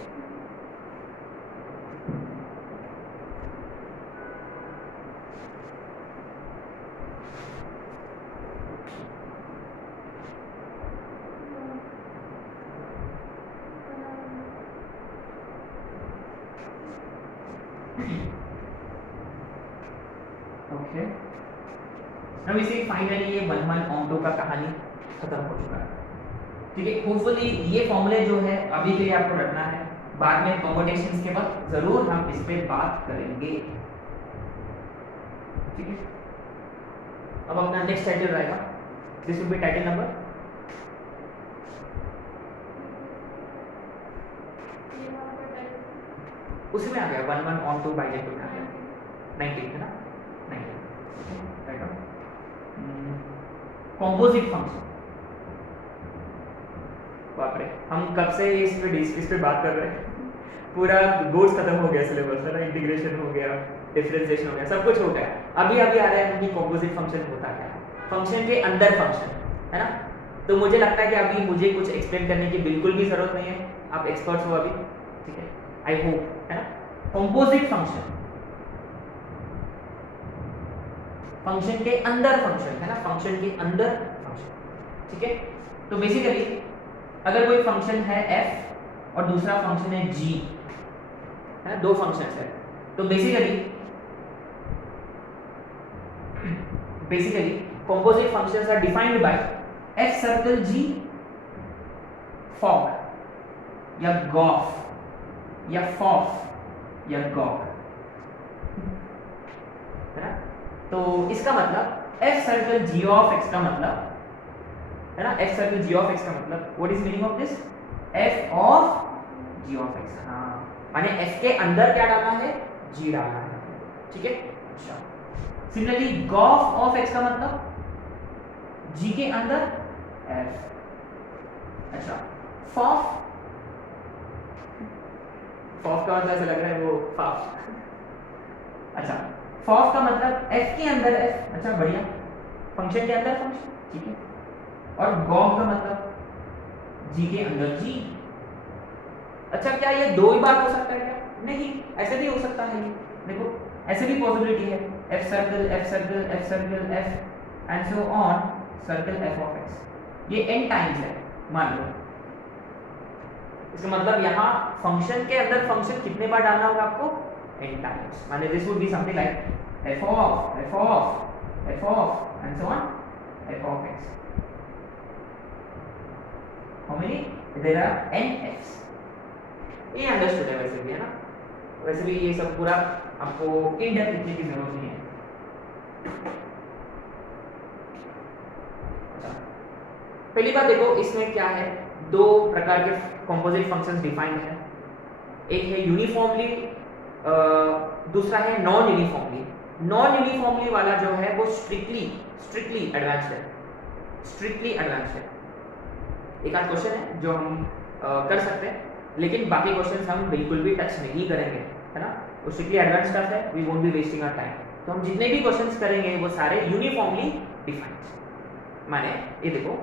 Okay, now we see finally ये 1 1 on 2 का कहानी खत्म हो चुका है, ठीक है। होपफुली ये फॉर्मूले जो है अभी के लिए आपको रखना है, बाद में कॉम्बिनेशंस के वक्त जरूर हम इस पे बात करेंगे, ठीक है। अब अपना नेक्स्ट टाइटल रहेगा, this will be title number, उसी में आ गया 1 1 ऑन 2 बाय 2 में आ गया 19 है ना, 19, राइट। कंपोजिट फंक्शन, बाप रे, हम कब से इस पे बात कर रहे हैं, पूरा गोल्स खत्म हो गया सिलेबस है ना, इंटीग्रेशन हो गया, डिफरेंशिएशन हो गया, सब कुछ हो गया, अभी आ रहा है कि कंपोजिट फंक्शन होता क्या है, फंक्शन के अंदर फंक्शन है ना। तो मुझे लगता है कि अभी मुझे कुछ एक्सप्लेन करने की बिल्कुल भी जरूरत नहीं है, आप एक्सपर्ट्स हो अभी, ठीक है, आई होप, है ना। कंपोजिट फंक्शन, फंक्शन के अंदर फंक्शन है ना, फंक्शन के अंदर फंक्शन, ठीक है। तो बेसिकली अगर कोई फंक्शन है f और दूसरा फंक्शन है g, है ना, दो फंक्शंस है, तो basically composite functions are defined by f circle g fog या गॉफ या फॉफ या गॉग, है ना। तो इसका मतलब f circle g of x का मतलब है ना, f circle g of x का मतलब, what is meaning of this, f of g of x, हाँ, माने f के अंदर क्या डालना है, g डालना है, ठीक है। अच्छा, सिमिलरली गॉफ ऑफ x का मतलब g के अंदर f, अच्छा, फॉफ का मतलब ऐसा लग रहा है वो फाफ, अच्छा, फॉफ का मतलब f के अंदर f, अच्छा बढ़िया, फंक्शन के अंदर फंक्शन, ठीक है। और गॉग का मतलब g के अंदर g, अच्छा, क्या ये दो ही बार हो सकता है क्या, नहीं, ऐसे भी हो सकता है, देखो ऐसे भी पॉसिबिलिटी है, f circle f circle f circle f and so on circle f of x, ये n टाइम्स है मान लो, इसका मतलब यहाँ फंक्शन के अंदर फंक्शन कितने बार डालना होगा आपको, n टाइम्स, माने this would be something like f of and so on f of x, how many, there are n x, ये अंडरस्टूड है वैसे भी, है ना, वैसे भी ये सब पूरा आपको इन डेप्थ लिखने की जरूरत नहीं है। अच्छा, पहली बात देखो इसमें क्या है, दो प्रकार के कंपोजिट फंक्शंस डिफाइंड है, एक है यूनिफॉर्मली, दूसरा है नॉन यूनिफॉर्मली। नॉन यूनिफॉर्मली वाला जो है वो स्ट्रिक्टली एडवांस्ड है, एक आध क्वेश्चन है जो हम कर सकते हैं, लेकिन बाकी क्वेश्चंस हम बिल्कुल भी टच नहीं करेंगे, है ना, वो स्ट्रिक्टली एडवांस्ड स्टफ है, we won't be wasting our time, तो हम जितने भी क्वेश्चंस करेंगे वो सारे यूनिफॉर्मली डिफाइंड। माने ये देखो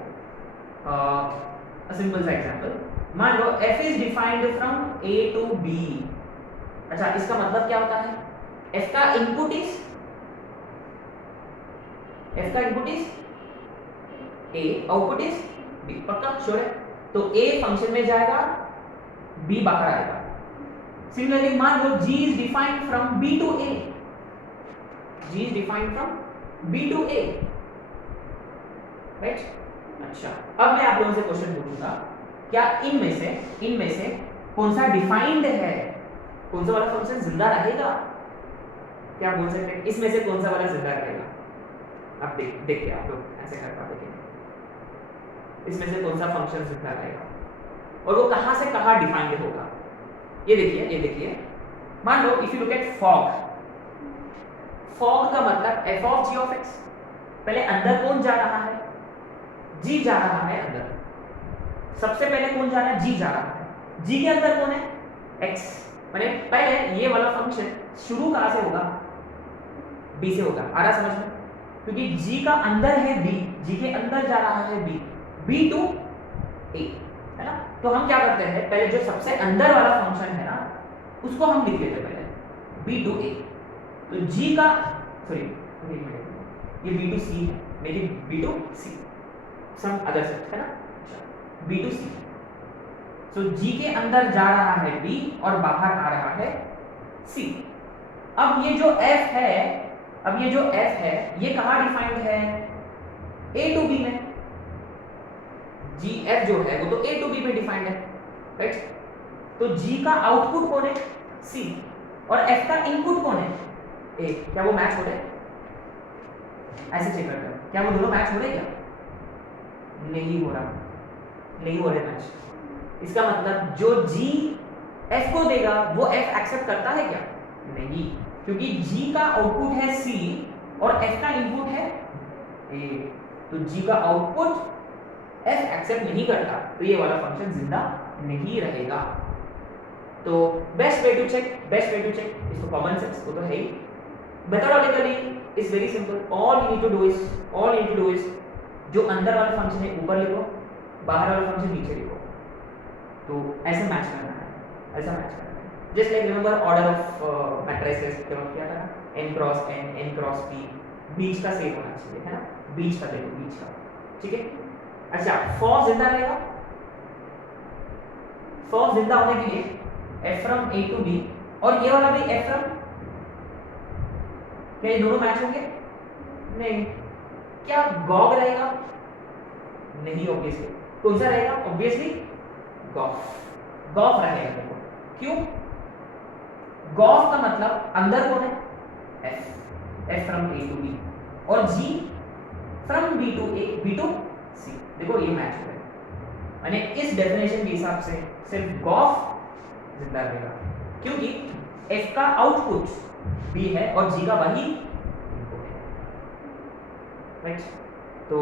सिंपल सा एग्जांपल, मान लो f is defined from a to b। अच्छा, इसका मतलब क्या होता है? f का input is a, output is b। पक्का श्योर है? तो a फंक्शन में जाएगा, b बाहर आएगा। सिमिलरली मान लो g is defined from b to a, g is defined from b to a, right? अच्छा, अब मैं आप लोगों से क्वेश्चन पूछूंगा, क्या इनमें से कौन सा डिफाइंड है, कौन सा वाला फंक्शन जिंदा रहेगा? क्या बोल सकते हैं इसमें से कौन सा वाला जिंदा रहेगा? अब देखते आप लोग ऐसे करके देखेंगे इसमें से कौन सा फंक्शन जिंदा रहेगा और वो कहां से कहां डिफाइंड होगा। ये देखिए, मान लो if you look at fog का मतलब f of g of x। पहले अंदर कौन जा रहा है? g जा रहा है अंदर। सबसे पहले कौन जा रहा है? g जा रहा है। g के अंदर कौन है? x। माने पहले ये वाला फंक्शन शुरू कहां से होगा? b से होगा। आ रहा समझ में? क्योंकि g का अंदर है b, g के अंदर जा रहा है b टू a, है ना? तो हम क्या करते हैं, पहले जो सबसे अंदर वाला फंक्शन है ना उसको हम लिख लेते हैं पहले b टू a। तो g का ये b टू c है, लेकिन b to c some other set है ना, b to c। So g के अंदर जा रहा है b और बाहर आ रहा है c। अब ये जो f है ये कहां डिफाइंड है? a टू b में। g f जो है वो तो a टू b में डिफाइंड है, राइट? तो g का आउटपुट कौन है? c, और f का इनपुट कौन है? a। क्या वो मैच हो रहे हैं? ऐसे चेक करते हैं, क्या वो दोनों मैच हो रहे हैं? क्या नहीं हो रहे मैच। इसका मतलब जो g f को देगा वो f एक्सेप्ट करता है क्या? नहीं, क्योंकि g का आउटपुट है c और f का इनपुट है a। तो g का आउटपुट f एक्सेप्ट नहीं करता, तो ये वाला फंक्शन जिंदा नहीं रहेगा। तो बेस्ट वे टू चेक इसको कॉमन सेंस वो तो है ही। Methodologically is very simple. All you need to do is जो अंदर वाला फंक्शन है ऊपर लिखो, बाहर वाला फंक्शन नीचे लिखो। तो ऐसे मैच करना है, just like remember order of matrices क्या था? n क्रॉस p, बीच का सेट होना चाहिए, है ना? बीच का, ठीक है? अच्छा, फॉर जिंदा रहेगा। फॉर जिंदा होने के लिए f from a to b और ये वाला भी f फ्रॉम, क्या ये दोनों मैच होंगे? नहीं। क्या गॉग रहेगा? नहीं, ऑब्वियसली। कौन सा रहेगा? ऑब्वियसली गॉफ रहेगा। देखो क्यों? गॉफ का मतलब अंदर कौन है? f from a to b और g from b to a, b to c। देखो ये मैच हो रहा है। माने इस डेफिनेशन के हिसाब से सिर्फ गॉफ जिंदा रहेगा, क्योंकि f का आउटपुट b है और g का वही इनपुट है, राइट? तो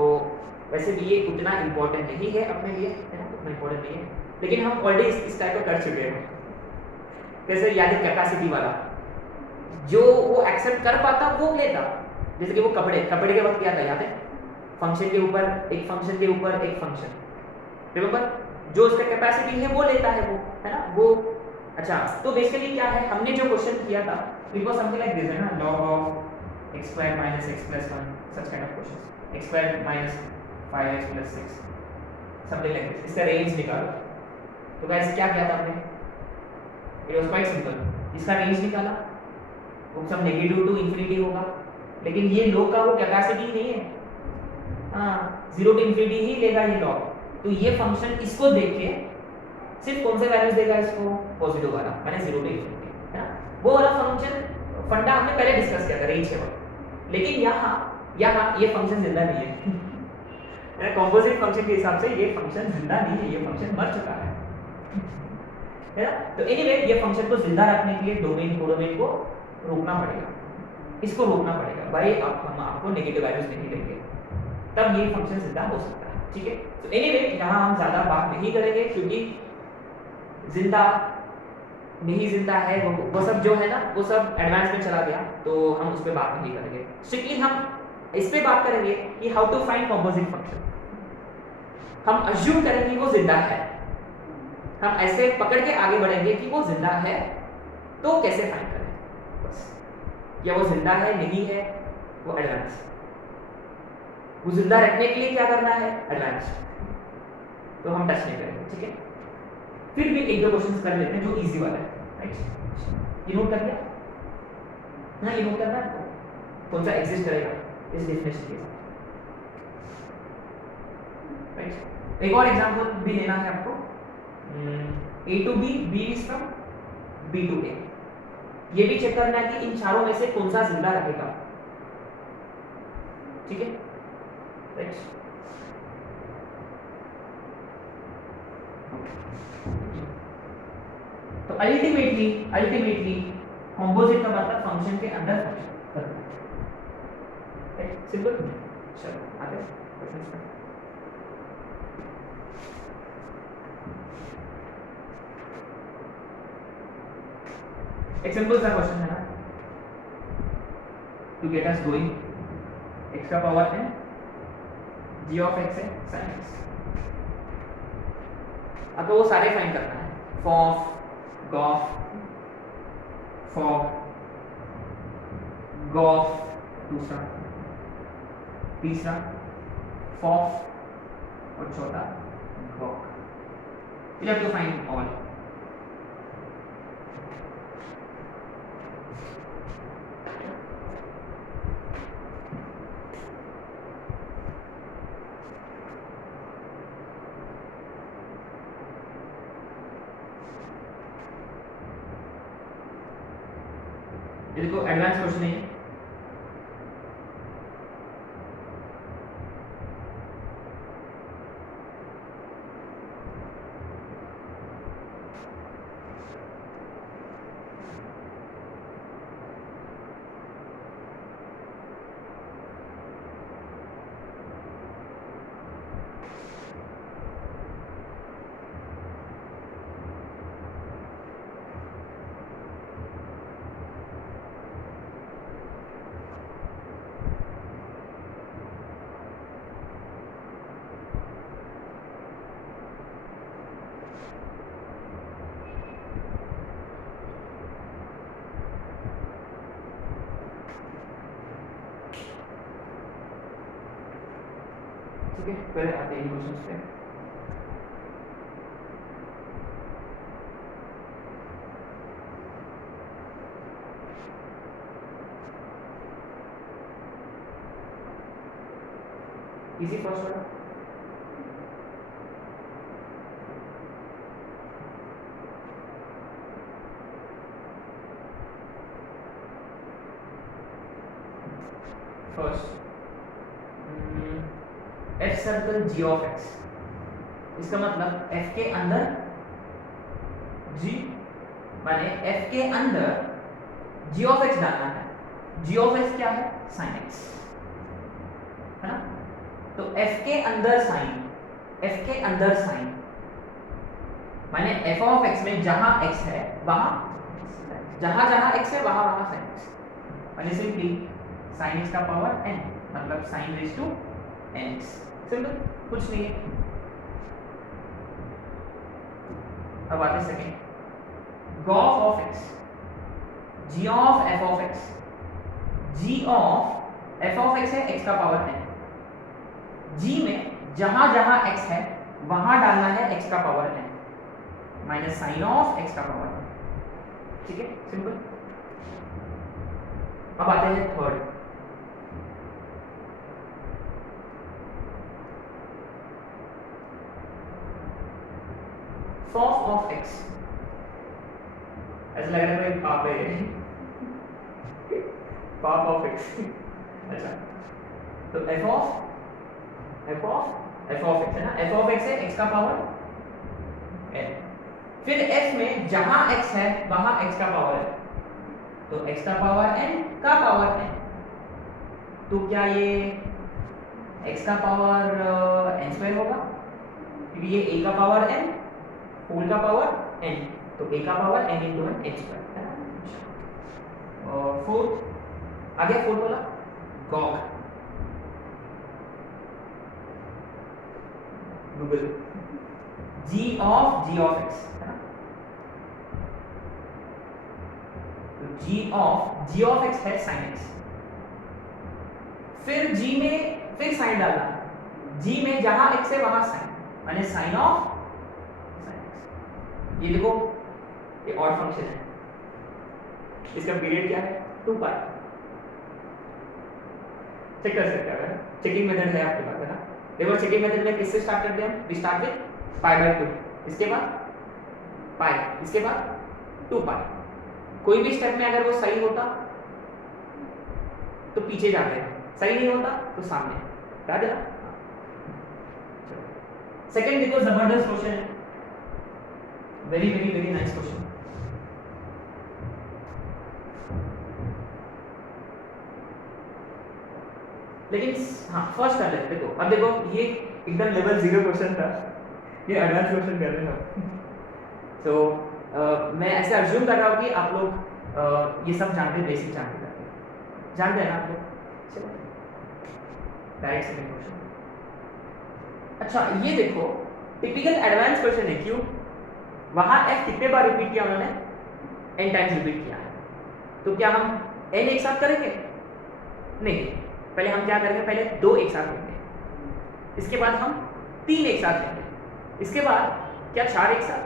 वैसे भी ये उतना इंपॉर्टेंट नहीं है अपने लिए, है ना? उतना इंपॉर्टेंट नहीं है, लेकिन हम ऑलरेडी इस टाइप का कर चुके हैं। कैसे? याद है कैपेसिटी वाला, जो वो एक्सेप्ट कर पाता वो लेता। जैसे कि वो कपड़े के वक्त क्या था, याद है? फंक्शन के ऊपर एक फंक्शन, रिमेंबर? जो उसका कैपेसिटी है वो लेता है, वो है ना वो। अच्छा, तो बेसिकली क्या है, हमने जो क्वेश्चन किया था it was something like this, है ना? log of x squared minus x plus 1, such kind of questions, x squared minus 5x plus 6, something like this. इसका रेंज निकालो। तो गाइस क्या किया था हमने? It was quite simple. इसका रेंज निकाला, वो सब नेगेटिव टू इंफिनिटी होगा, लेकिन ये log का वो कैपेसिटी नहीं है, हाँ 0 टू इंफिनिटी ही लेगा ये log। तो ये फंक्शन इसको देख के सिर्फ कौन से वैल्यूज देगा? इसको पॉजिटिव वाला, माने 0 टू इंफिनिटी, है ना? वो वाला फंक्शन फंडा हमने पहले डिस्कस किया था रेंज के वक्त। लेकिन यहाँ ये फंक्शन जिंदा नहीं है। कंपोजिट फंक्शन के हिसाब से ये फंक्शन जिंदा नहीं है, ये फंक्शन मर चुका है ना? तो एनीवे ये फंक्शन को जिंदा रखने के लिए डोमेन को रोकना पड़ेगा, इसको रोकना पड़ेगा। भाई हम आपको नेगेटिव वैल्यूज नहीं देंगे, तब ये फंक्शन जिंदा हो सकता है, ठीक है? तो एनीवे यहाँ हम ज्यादा बात नहीं करेंगे, क्योंकि जिंदा नहीं जिंदा है, वो सब जो है ना वो सब एडवांस में चला गया, तो हम उस पर बात नहीं करेंगे। स्ट्रिक्टली हम इस पे बात करेंगे कि how to find composite function. हम अज्यूम करेंगे कि वो जिंदा है, हम ऐसे पकड़ के आगे बढ़ेंगे कि वो जिंदा है, तो कैसे फाइंड करें बस। या वो जिंदा है नहीं है, वो एडवांस। वो जिंदा रखने के लिए क्या करना है, एडवांस, तो हम टच नहीं करेंगे, ठीक है। फिर भी एक दो क्वेश्चंस कर लेते हैं जो इजी वाला है, राइट। ये नोट कर लिया ना, ये नोट करना है कौन सा एग्जिस्ट करेगा इस डेफिनेशन के साथ, राइट। एक और एग्जांपल भी लेना है आपको, A to B, B is from B to A। ये भी चेक करना है कि इन चारों में से कौन सा जिंदा रहेगा, ठीक है, राइट। तो अल्टीमेटली कंपोजिट का मतलब फंक्शन के अंदर फंक्शन करना, राइट, सिंपल। चलो आगे क्वेश्चंस पे। एक सिंपल सा क्वेश्चन है ना, to get us going, x का power n, g of x है sin x। अब तो वो सारे फाइंड करना है, फॉफ, गॉफ, फॉग, गॉफ दूसरा, तीसरा फॉफ और चौथा Gogh. You have to find all। ये देखो एडवांस क्वेश्चन है, ठीक है। पहले आते हैं क्वेश्चंस पे। इजी फर्स्ट वाला, first f circle g of x, इसका मतलब f के अंदर g, माने f के अंदर g ऑफ x डालना है। g ऑफ x क्या है, sin x, है ना। तो f के अंदर sin, f के अंदर sin माने f ऑफ x में जहां x है वहां, जहां जहां x है वहां वहां sin x, माने सिंपली sin x का पावर n, मतलब sin raise to nx। Simple, कुछ नहीं है। अब आते second, gof of x, g of f of x, g of f of x है x का पावर n, g में जहां जहां x है वहां डालना है x का power n minus sine of x का पावर n, ठीक है, सिंपल। अब आते हैं थर्ड, फॉफ ऑफ x, ऐसा लग रहा है कोई पाप है, पाप ऑफ x। अच्छा, तो f ऑफ x है ना, f ऑफ x है x का पावर n, फिर f में जहां x है वहां x का पावर है, तो x का पावर n का पावर n, तो क्या ये x का पावर n स्क्वायर होगा, क्योंकि ये a का पावर n होल का पावर n, तो a का power n into one h square है ना। और फोर्थ आ गया, फोर्थ वाला Gogh Google g of x है ना। तो g ऑफ x है sin x, फिर g में फिर sin डालना, g में जहां x है वहां sin, माने sin ऑफ sin x। ये देखो ये ऑड फंक्शन है, इसका पीरियड क्या है 2 पाई। चेक कर सकते हैं, चेकिंग मेथड है आपके पास है ना। देखो चेकिंग मेथड में किससे स्टार्ट करते हैं हम, वी स्टार्ट विद π/2, इसके बाद पाई, इसके बाद 2 पाई। कोई भी स्टेप में अगर वो सही होता तो पीछे जाते हैं, सही नहीं होता तो सामने, याद है ना। सेकंड देखो जबरदस्त क्वेश्चन है, very very very nice question. लेकिन हाँ फर्स्ट कर लेते। देखो अब देखो ये एकदम लेवल 0 क्वेश्चन था, ये एडवांस क्वेश्चन कर रहे हैं। तो मैं ऐसे अज्यूम कर रहा हूँ कि आप लोग ये सब जानते, बेसिक जानते हैं ना आप लोग। चलो डायरेक्ट सेकंड क्वेश्चन। अच्छा ये देखो टिपिकल एडवांस क्वेश्चन है, क्यों वहां f कितने बार रिपीट किया उन्होंने, n टाइम्स रिपीट किया है। तो क्या हम n एक साथ करेंगे, नहीं, पहले हम क्या करेंगे, पहले 2 एक साथ लेंगे, इसके बाद हम 3 एक साथ लेंगे, इसके बाद क्या 4 एक साथ,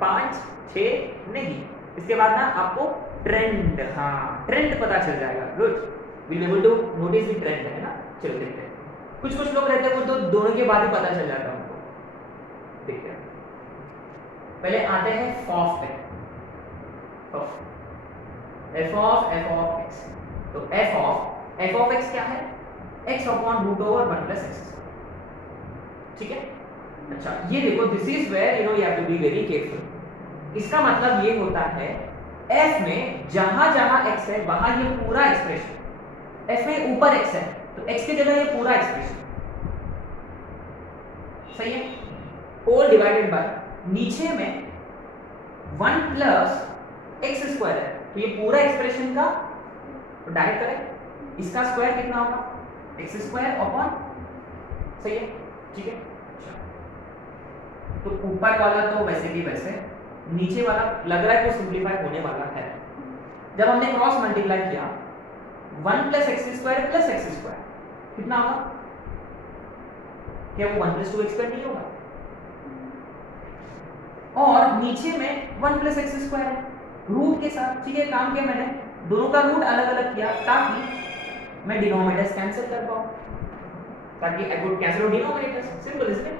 5 6 नहीं, इसके बाद ना आपको ट्रेंड, हाँ ट्रेंड पता चल जाएगा। Good, will be able to notice the trend है ना। चलो देखते हैं, कुछ लोग रहते हैं वो तो दोनों के बाद ही पता चल जाता है उनको। देखते हैं, पहले आते हैं फॉफ पे, f ऑफ x। तो f ऑफ x क्या है, x upon root over 1 plus x, ठीक है। अच्छा ये देखो this is where you have to be very careful. इसका मतलब ये होता है f में जहां जहां x है वहां ये पूरा एक्सप्रेशन, f में ऊपर x है तो x की जगह ये पूरा एक्सप्रेशन, सही है। होल डिवाइडेड बाय नीचे में 1 प्लस x स्क्वायर है तो ये पूरा एक्सप्रेशन का तो डायरेक्ट करें, इसका स्क्वायर कितना होगा, x स्क्वायर अपॉन, सही है, ठीक है। तो ऊपर वाला तो वैसे भी वैसे, नीचे वाला लग रहा है कुछ सिंपलीफाई होने वाला है। जब हमने क्रॉस मल्टीप्लाई किया 1 plus x square plus x square कितना होगा, क्या वो 1 प्लस 2 एक्स स्क्वायर नहीं होगा, और नीचे में 1 प्लस एक्स स्क्वायर है रूट के साथ, ठीक है। काम किया मैंने, दोनों का रूट अलग अलग किया ताकि मैं डिनोमिनेटर्स कैंसिल कर पाऊं, ताकि I could cancel denominators, simple is it.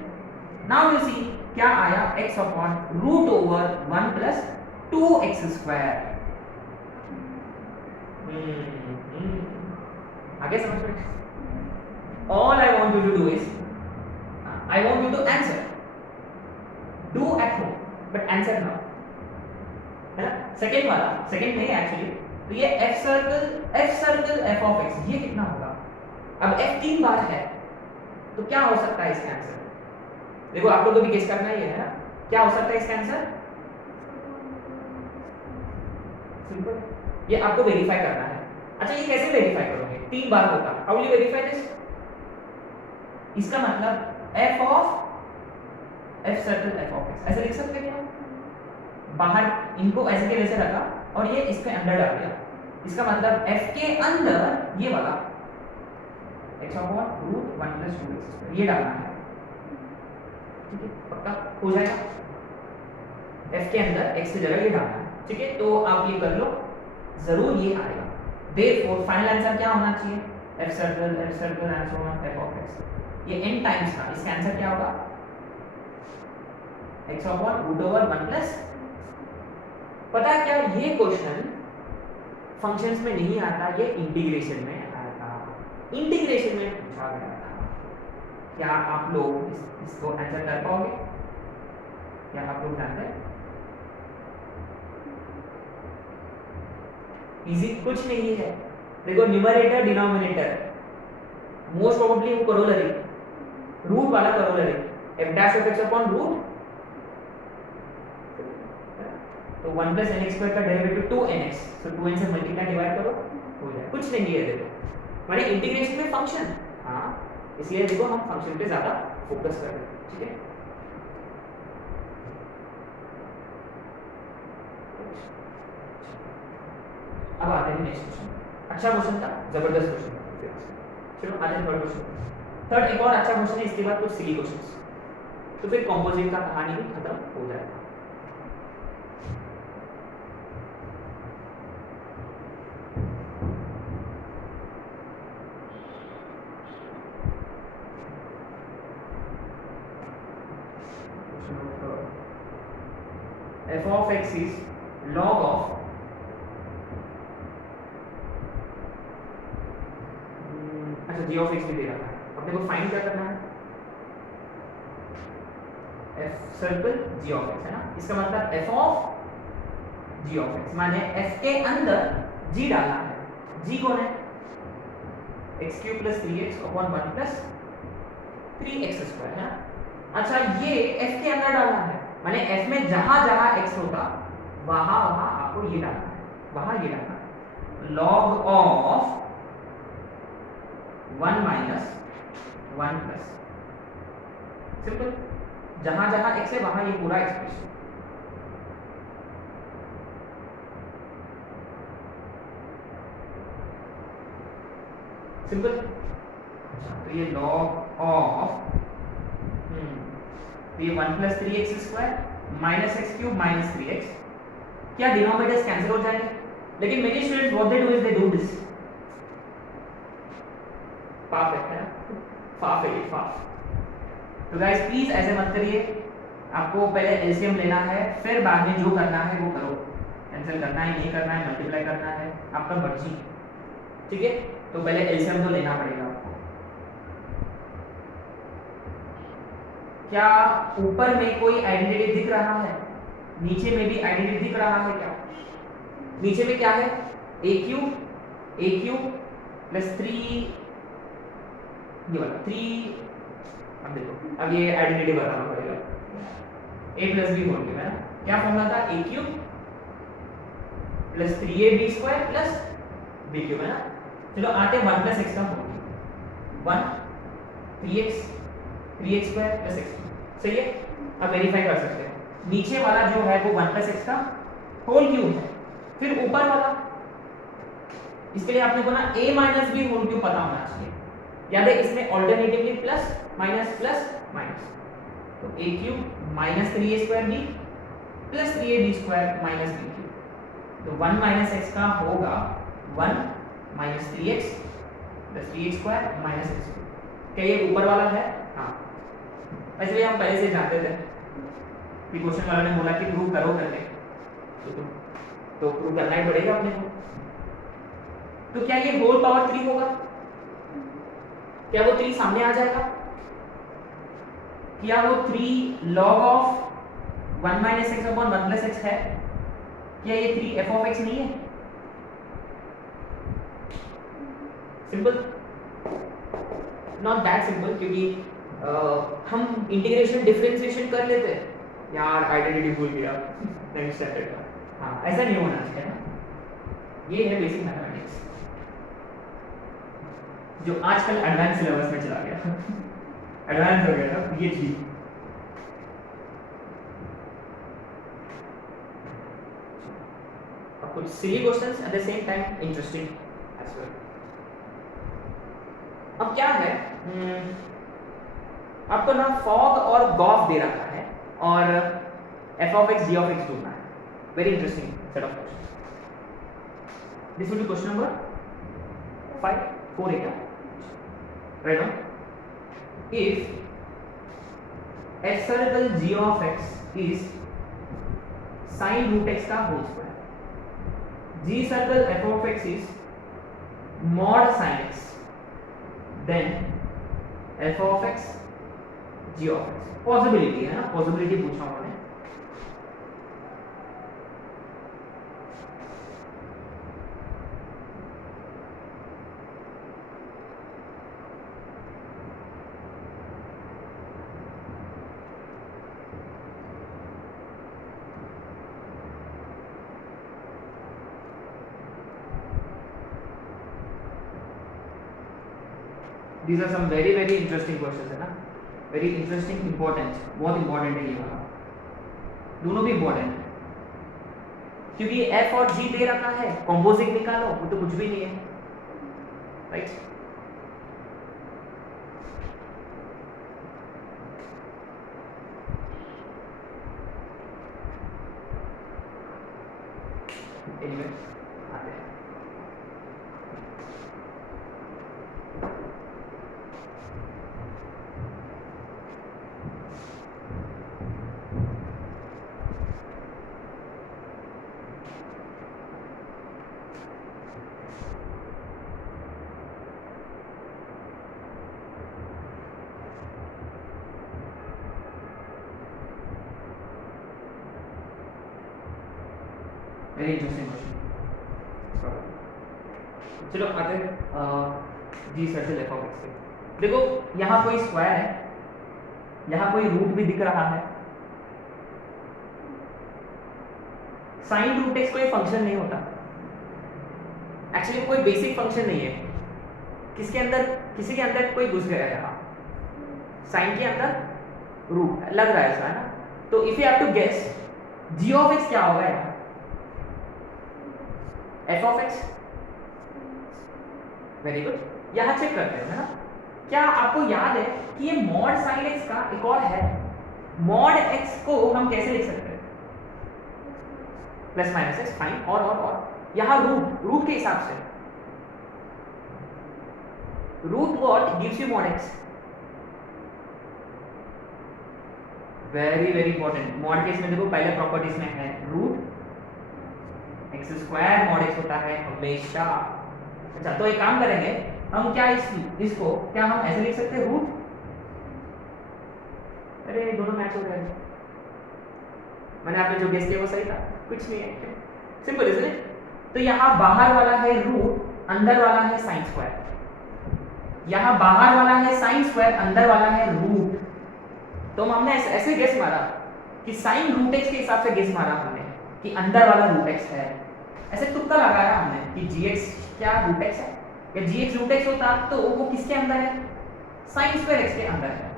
Now you see क्या आया, x upon root over 1 plus 2x square. आगे समझ में, all I want you to do is, I want you to answer, do at home but answer now, है ना। Second वाला, second नहीं actually, तो ये f circle f of x ये कितना होगा। अब f 3 बार है तो क्या हो सकता है इसका आंसर, देखो आप लोगों को भी गेस करना ही है ना, क्या हो सकता है इसका आंसर, सिंपल, ये आपको वेरीफाई करना है। अच्छा ये कैसे वेरीफाई करोगे, 3 बार होता, how will you verify this, इसका मतलब f of f circle f of x ऐसे लिख सकते हैं क्या, बाहर इनको ऐसे के वैसे रखा और ये इसके अंदर डाल दिया, इसका मतलब f के अंदर ये वाला x upon root 1 plus 2x ये डालना है, ठीक है, पक्का हो जाएगा। f के अंदर x की जगह ये डालना है, ठीक है। तो आप ये कर लो, जरूर ये आएगा। देयरफॉर फाइनल आंसर क्या होना चाहिए, f circle and so on f of x, ये n टाइम्स था, इसका आंसर क्या होगा x upon root over 1 plus, पता है क्या ये क्वेश्चन फंक्शंस में नहीं आता, ये इंटीग्रेशन में आया था, इंटीग्रेशन में पूछा गया था। क्या आप लोग इसको आंसर कर पाओगे, क्या आप लोग जानते हैं, इजी कुछ नहीं है। देखो न्यूमरेटर डिनोमिनेटर मोस्ट प्रोबेबली वो करोलरी, रूट वाला corollary f dash of x upon root, तो 1 प्लस एन एक्स स्क्वायर का डेरिवेटिव 2nx, तो 2n से मल्टीप्लाई डिवाइड करो हो जाए, कुछ नहीं है देखो मैंने इंटीग्रेशन में फंक्शन, हाँ इसलिए देखो हम फंक्शन पे ज्यादा फोकस कर रहे हैं, ठीक है। अब आते हैं नेक्स्ट क्वेश्चन, अच्छा क्वेश्चन था, जबरदस्त क्वेश्चन था। चलो आते हैं थर्ड क्वेश्चन। थर्ड एक और अच्छा क्वेश्चन है, इसके बाद कुछ सिली क्वेश्चंस, तो फिर कंपोजिट का कहानी भी खत्म हो जाएगा। f of x is log of अच्छा g of x भी दे रखा है, अपने को फाइंड क्या करना है, f circle g of x है ना, इसका मतलब f of g of x माने f के अंदर g डालना है, g कौन है x cube plus 3x upon 1 plus 3x square है ना। अच्छा ये f के अंदर डालना है, माने f में जहां जहां x होगा वहां वहां आपको ये डालना है, वहां ये डालना है, log of 1 minus 1 plus, simple, जहां जहां x है वहां ये पूरा एक्सप्रेशन, सिंपल। तो ये log ऑफ तो ये 1 plus 3x square minus x cube minus 3x, क्या डिनोमिनेटर्स कैंसिल हो जाएंगे, लेकिन many students what they do is they do this, पाप है ना, पाप है ये पाप। तो गाइस प्लीज ऐसे मत करिए, आपको पहले एलसीएम लेना है, फिर बाद में जो करना है वो करो, कैंसिल करना है नहीं करना है मल्टीप्लाई करना है आपका मर्जी, ठीक है। तो पहले एलसीएम तो लेना पड़ेगा आपको। क्या ऊपर में कोई आइडेंटिटी दिख रहा है, नीचे में भी आइडेंटिटी दिख रहा है क्या, नीचे में क्या है a क्यूब प्लस 3 ये वाला 3, अब देखो अब ये आइडेंटिटी बताना पड़ेगा, a plus b whole cube है ना, क्या फॉर्मूला था a cube plus 3ab square plus b cube है ना। चलो आते हैं 1 प्लस x का whole cube, 1 3x square plus x, सही है। अब वेरीफाई कर सकते हैं, नीचे वाला जो है वो 1 प्लस x का होल क्यूब है, फिर ऊपर वाला, इसके लिए आपने को ना a minus b whole cube पता होना चाहिए, याद है इसमें ऑल्टरनेटिवली प्लस माइनस, तो a cube minus 3a square b plus 3ab square minus b cube, तो 1 माइनस x का होगा 1 minus 3x plus 3x square minus x, क्या ये ऊपर वाला है, हाँ वैसे हम पहले से जानते थे कि क्वेश्चन वाला ने बोला कि प्रूव करो करके, तो प्रूव करना ही पड़ेगा अपने को। तो क्या ये होल पावर 3 होगा, क्या वो 3 सामने आ जाएगा, क्या वो 3 log of 1 minus x upon 1 plus x है, क्या ये 3 f ऑफ x नहीं है, सिंपल, नॉट दैट सिंपल, क्योंकि हम इंटीग्रेशन डिफरेंशिएशन कर लेते हैं यार, आइडेंटिटी भूल गया नेक्स्ट स्टैंडर्ड का, हाँ ऐसा नहीं होना चाहिए ना, ये है बेसिक मैथमेटिक्स जो आजकल एडवांस सिलेबस में चला गया एडवांस हो गया ना पीएचडी। अब कुछ silly questions at the same time interesting as well. अब क्या है, आपको ना फॉग और गॉफ दे रखा है और f of x g of x ढूंढना है, very interesting set of question. This will be question number 5 4 है क्या, right on. If f circle g of x is sin root x का whole square, g circle f of x is mod sin x, then f of x g of x, possibility है ना, possibility पूछा उन्होंने। These are some very very interesting questions है ना, very interesting, important, बहुत important है ये वाला, दोनों भी important है क्योंकि f और g दे रखा है, कॉम्पोजिट निकालो, वो तो कुछ भी नहीं है, राइट। एनीवे आते हैं। Very interesting question. चलो आते जी सर्कल एफ ऑफ एक्स पे। देखो यहाँ कोई स्क्वायर है, यहाँ कोई रूट भी दिख रहा है। साइन रूट एक्स कोई फंक्शन नहीं होता, एक्चुअली कोई बेसिक फंक्शन नहीं है। किसके अंदर, किसी के अंदर कोई घुस गया यहाँ, साइन के अंदर रूट लग रहा है ऐसा, है ना। तो if you have to guess g of x क्या होगा यहाँ, f of x. Very good, यहाँ चेक करते हैं, है ना। क्या आपको याद है कि ये मॉड साइन एक्स का एक और है, मॉड एक्स को हम कैसे लिख सकते हैं, प्लस माइनस एक्स, फाइन। और यहाँ रूट के हिसाब से, root what gives you mod x. Very very important, mod case में देखो पहले प्रॉपर्टीज में है root x square mod x होता है हमेशा। अच्छा तो एक काम करेंगे हम, क्या इसको क्या हम ऐसे लिख सकते हैं रूट, अरे दोनों मैच हो गए, मैंने आपने जो गेस किया वो सही था, कुछ नहीं है, सिंपल इज इट। तो यहाँ बाहर वाला है रूट, अंदर वाला है साइन स्क्वायर, यहाँ बाहर वाला है साइन स्क्वायर, अंदर वाला है रूट। तो हमने ऐसे गेस मारा कि साइन रूट एक्स के हिसाब से गेस मारा हमने कि अंदर वाला रूट एक्स है, ऐसे तुक्का लगाया हमने कि जी एक्स क्या रूट एक्स है, या जी एक्स रूट एक्स होता तो वो किसके अंदर है, साइन स्क्वायर एक्स के अंदर है।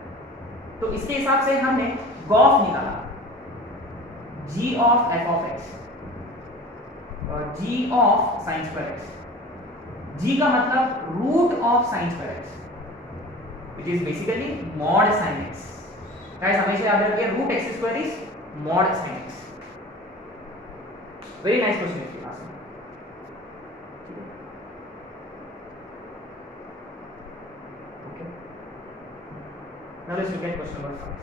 तो इसके हिसाब से हमने गॉफ निकाला, जी ऑफ एफ ऑफ एक्स और जी ऑफ साइन स्क्वायर एक्स। जी का मतलब root of sine square x which is basically mod sine x. Guys हमेशा याद रखिए root x square is mod sine x. Very nice question इसके पास में। Okay now let's look at question number 5।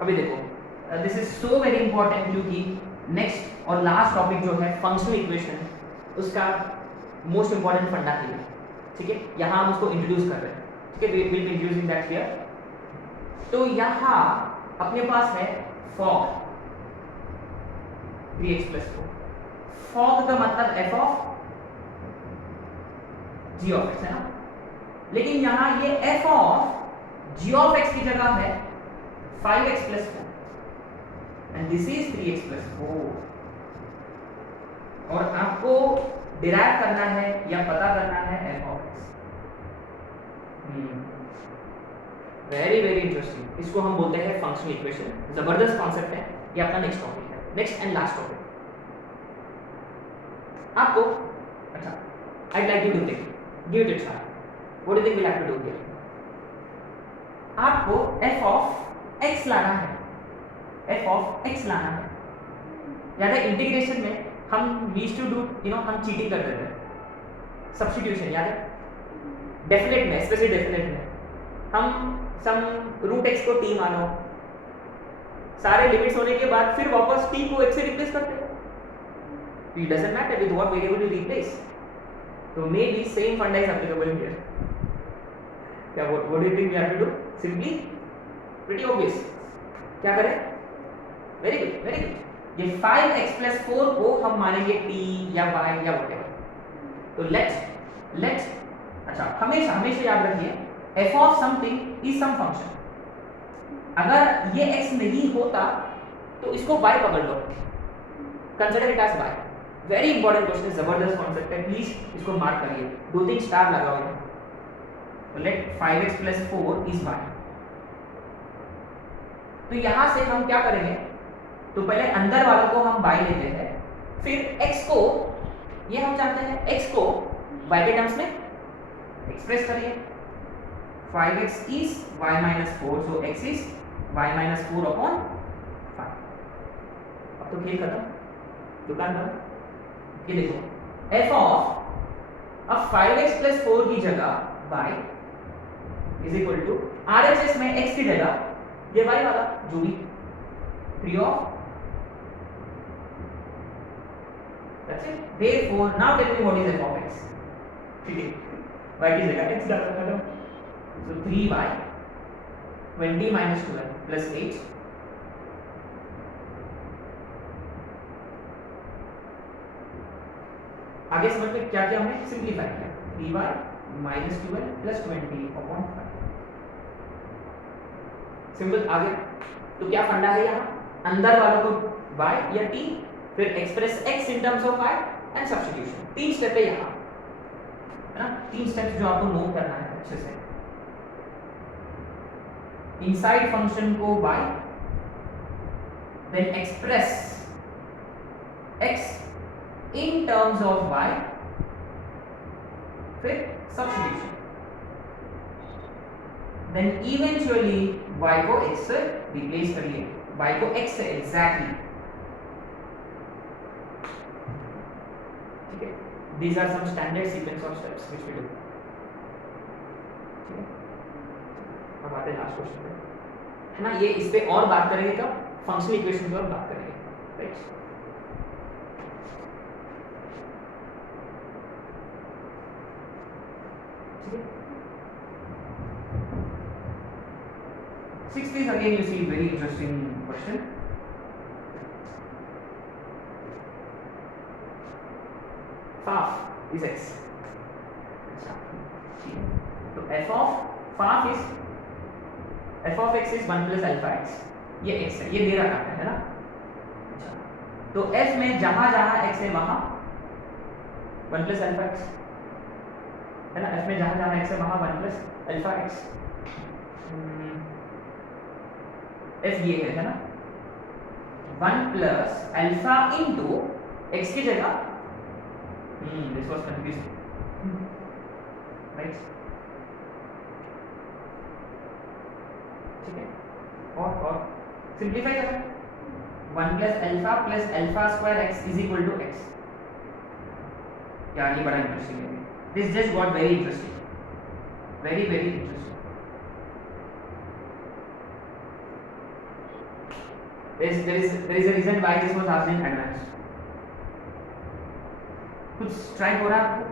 अभी देखो this is so very important क्योंकि next और last topic जो है फंक्शनल इक्वेशन, उसका मोस्ट इंपॉर्टेंट फंडा है, ठीक है। यहाँ हम उसको इंट्रोड्यूस कर रहे हैं, ठीक है, we will be introducing that here. तो यहाँ अपने पास है फॉग 3x + 4। फॉग का मतलब f of g of x है ना, लेकिन यहाँ ये f of g of x की जगह है 5x + 4 and this is 3x + 4। और आपको डिराइव करना है या पता करना है f of x। Very very interesting, इसको हम बोलते हैं फंक्शनल इक्वेशन। जबरदस्त कॉन्सेप्ट है, ये अपना नेक्स्ट टॉपिक है, नेक्स्ट एंड लास्ट टॉपिक। आपको अच्छा I'd like you to think, give it a try, what do you think we'll have to do here? आपको f ऑफ x लाना है, f ऑफ x लाना है। याद है इंटीग्रेशन में हम used to do, you know, हम चीटिंग करते थे, सब्स्टिट्यूशन याद है, डेफिनेट में, स्पेशली डेफिनेट में हम सम रूट x को t मानो, सारे लिमिट्स होने के बाद फिर वापस t को x से रिप्लेस करते हैं। It doesn't matter with what variable you replace. So maybe same funda is applicable here. क्या what do you think we have to do? Simply pretty obvious. क्या करें? Very good, very good. ये 5x + 4 को हम मानेंगे t या y या whatever. तो let लेट्स, अच्छा हमेशा हमेशा याद रखिए f of something is some function. अगर ये x नहीं होता तो इसको y पकड़ लो, consider it as y। Very important question, जबरदस्त कॉन्सेप्ट है, प्लीज इसको मार्क करिए, 2-3 स्टार लगाओ। तो लेट 5x + 4 इज y। तो यहां से हम क्या करेंगे, तो पहले अंदर वालों को हम y लेते हैं, फिर x को, ये हम जानते हैं x को y के टर्म्स में एक्सप्रेस करिए। 5x is y - 4, so x is y - 4 upon 5। अब तो खेल खत्म, दुकान बंद। ये देखो f ऑफ, अब 5x + 4 की जगह y is equal to RHS में x की जगह ये y वाला जो भी 3 of, that's it। therefore now tell me what is f of x। ठीक है, y की जगह x डाल दो, so 3y 20 - 12 + 8 आगे समझ में क्या क्या हमने सिंप्लीफाई किया, 3y - 12 + 20 upon 5। सिंपल। आगे तो क्या फंडा है यहाँ, अंदर वालों को y या t, फिर express x in terms of y and substitution. 3 step है यहाँ, है ना, 3 स्टेप्स जो आपको नोट करना है अच्छे से। इनसाइड फंक्शन को y, then express x in terms of y, फिर substitution, then eventually y को x से replace करिए, y को x से exactly, ठीक है। These are some standard sequence of steps which we do, ठीक है। अब आते हैं लास्ट क्वेश्चन पे, है ना, ये इस पे और बात करेंगे कब, फंक्शनल इक्वेशन पे और बात करेंगे, right. Sixth is again you see very interesting question। Phi is x। तो f of phi is, f of x is 1 + alpha x, ये x है, ये दे रखा है ना। अच्छा, तो f में जहां जहां x है वहां 1 + alpha x, है ना, f में जहां जहां x है वहां 1 + alpha x। f ये है ना, 1 + alpha into x की जगह, this was confusing, right, ठीक है। और सिंप्लीफाई करें, 1 + alpha + alpha square x is equal to x। यार ये बड़ा इंटरेस्टिंग है, this just got very interesting, very very interesting। there is a reason why this was asked in advance। कुछ strike हो रहा है आपको,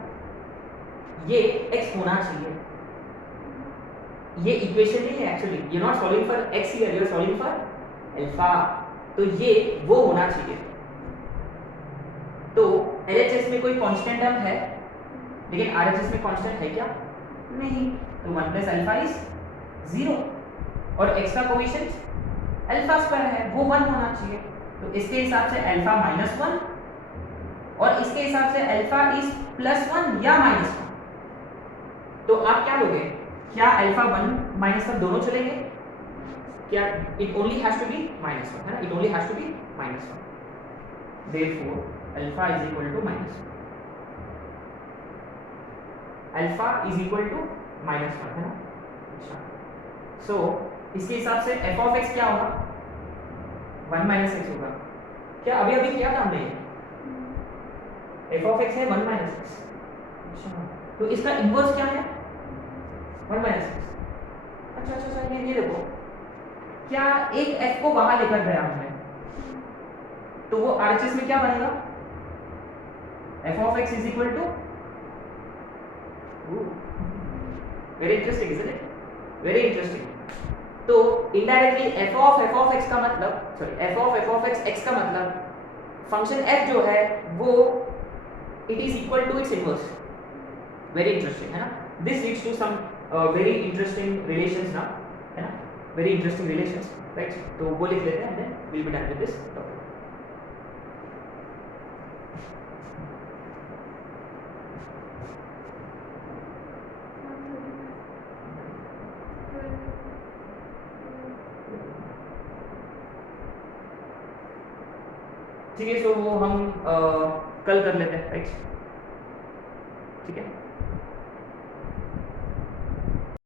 ये x होना चाहिए, ये इक्वेशन नहीं है actually, you not solving for x here, you are solving for alpha, तो ये वो होना चाहिए। तो LHS में कोई कांस्टेंट टर्म है, लेकिन RHS में कांस्टेंट है क्या, नहीं, तो 1 + alpha is 0 और x का कोएफिशिएंट अल्फा स्क्वायर है, वो 1 होना चाहिए। तो इसके हिसाब से अल्फा -1 और इसके हिसाब से अल्फा इज +1 या -1। तो आप क्या लोगे, क्या अल्फा 1 -1 दोनों चलेंगे, क्या it only has to be -1, है ना, it only has to be -1। Therefore alpha is equal to -1, alpha is equal to -1, है ना। अच्छा, सो इसके हिसाब से f of x क्या होगा, 1 - x होगा, क्या अभी अभी किया था हमने, f of x है 1 - x। अच्छा, तो इसका इनवर्स क्या है, 1 - x। अच्छा अच्छा अच्छा, ये देखो, क्या एक f को बाहर लेकर गया हमने, तो वो RHS में क्या बनेगा, f of x is equal to, very interesting isn't it, very interesting। तो इनडायरेक्टली f of x का मतलब, सॉरी f of x का मतलब फंक्शन f जो है वो it is equal to its inverse, very interesting है ना. This leads to some very interesting relations ना, है ना, वेरी इंटरेस्टिंग रिलेशंस, राइट. तो वो लिख लेते हैं and then will be done with this topic. ठीक है, सो वो हम कल कर लेते हैं, राइट. ठीक है.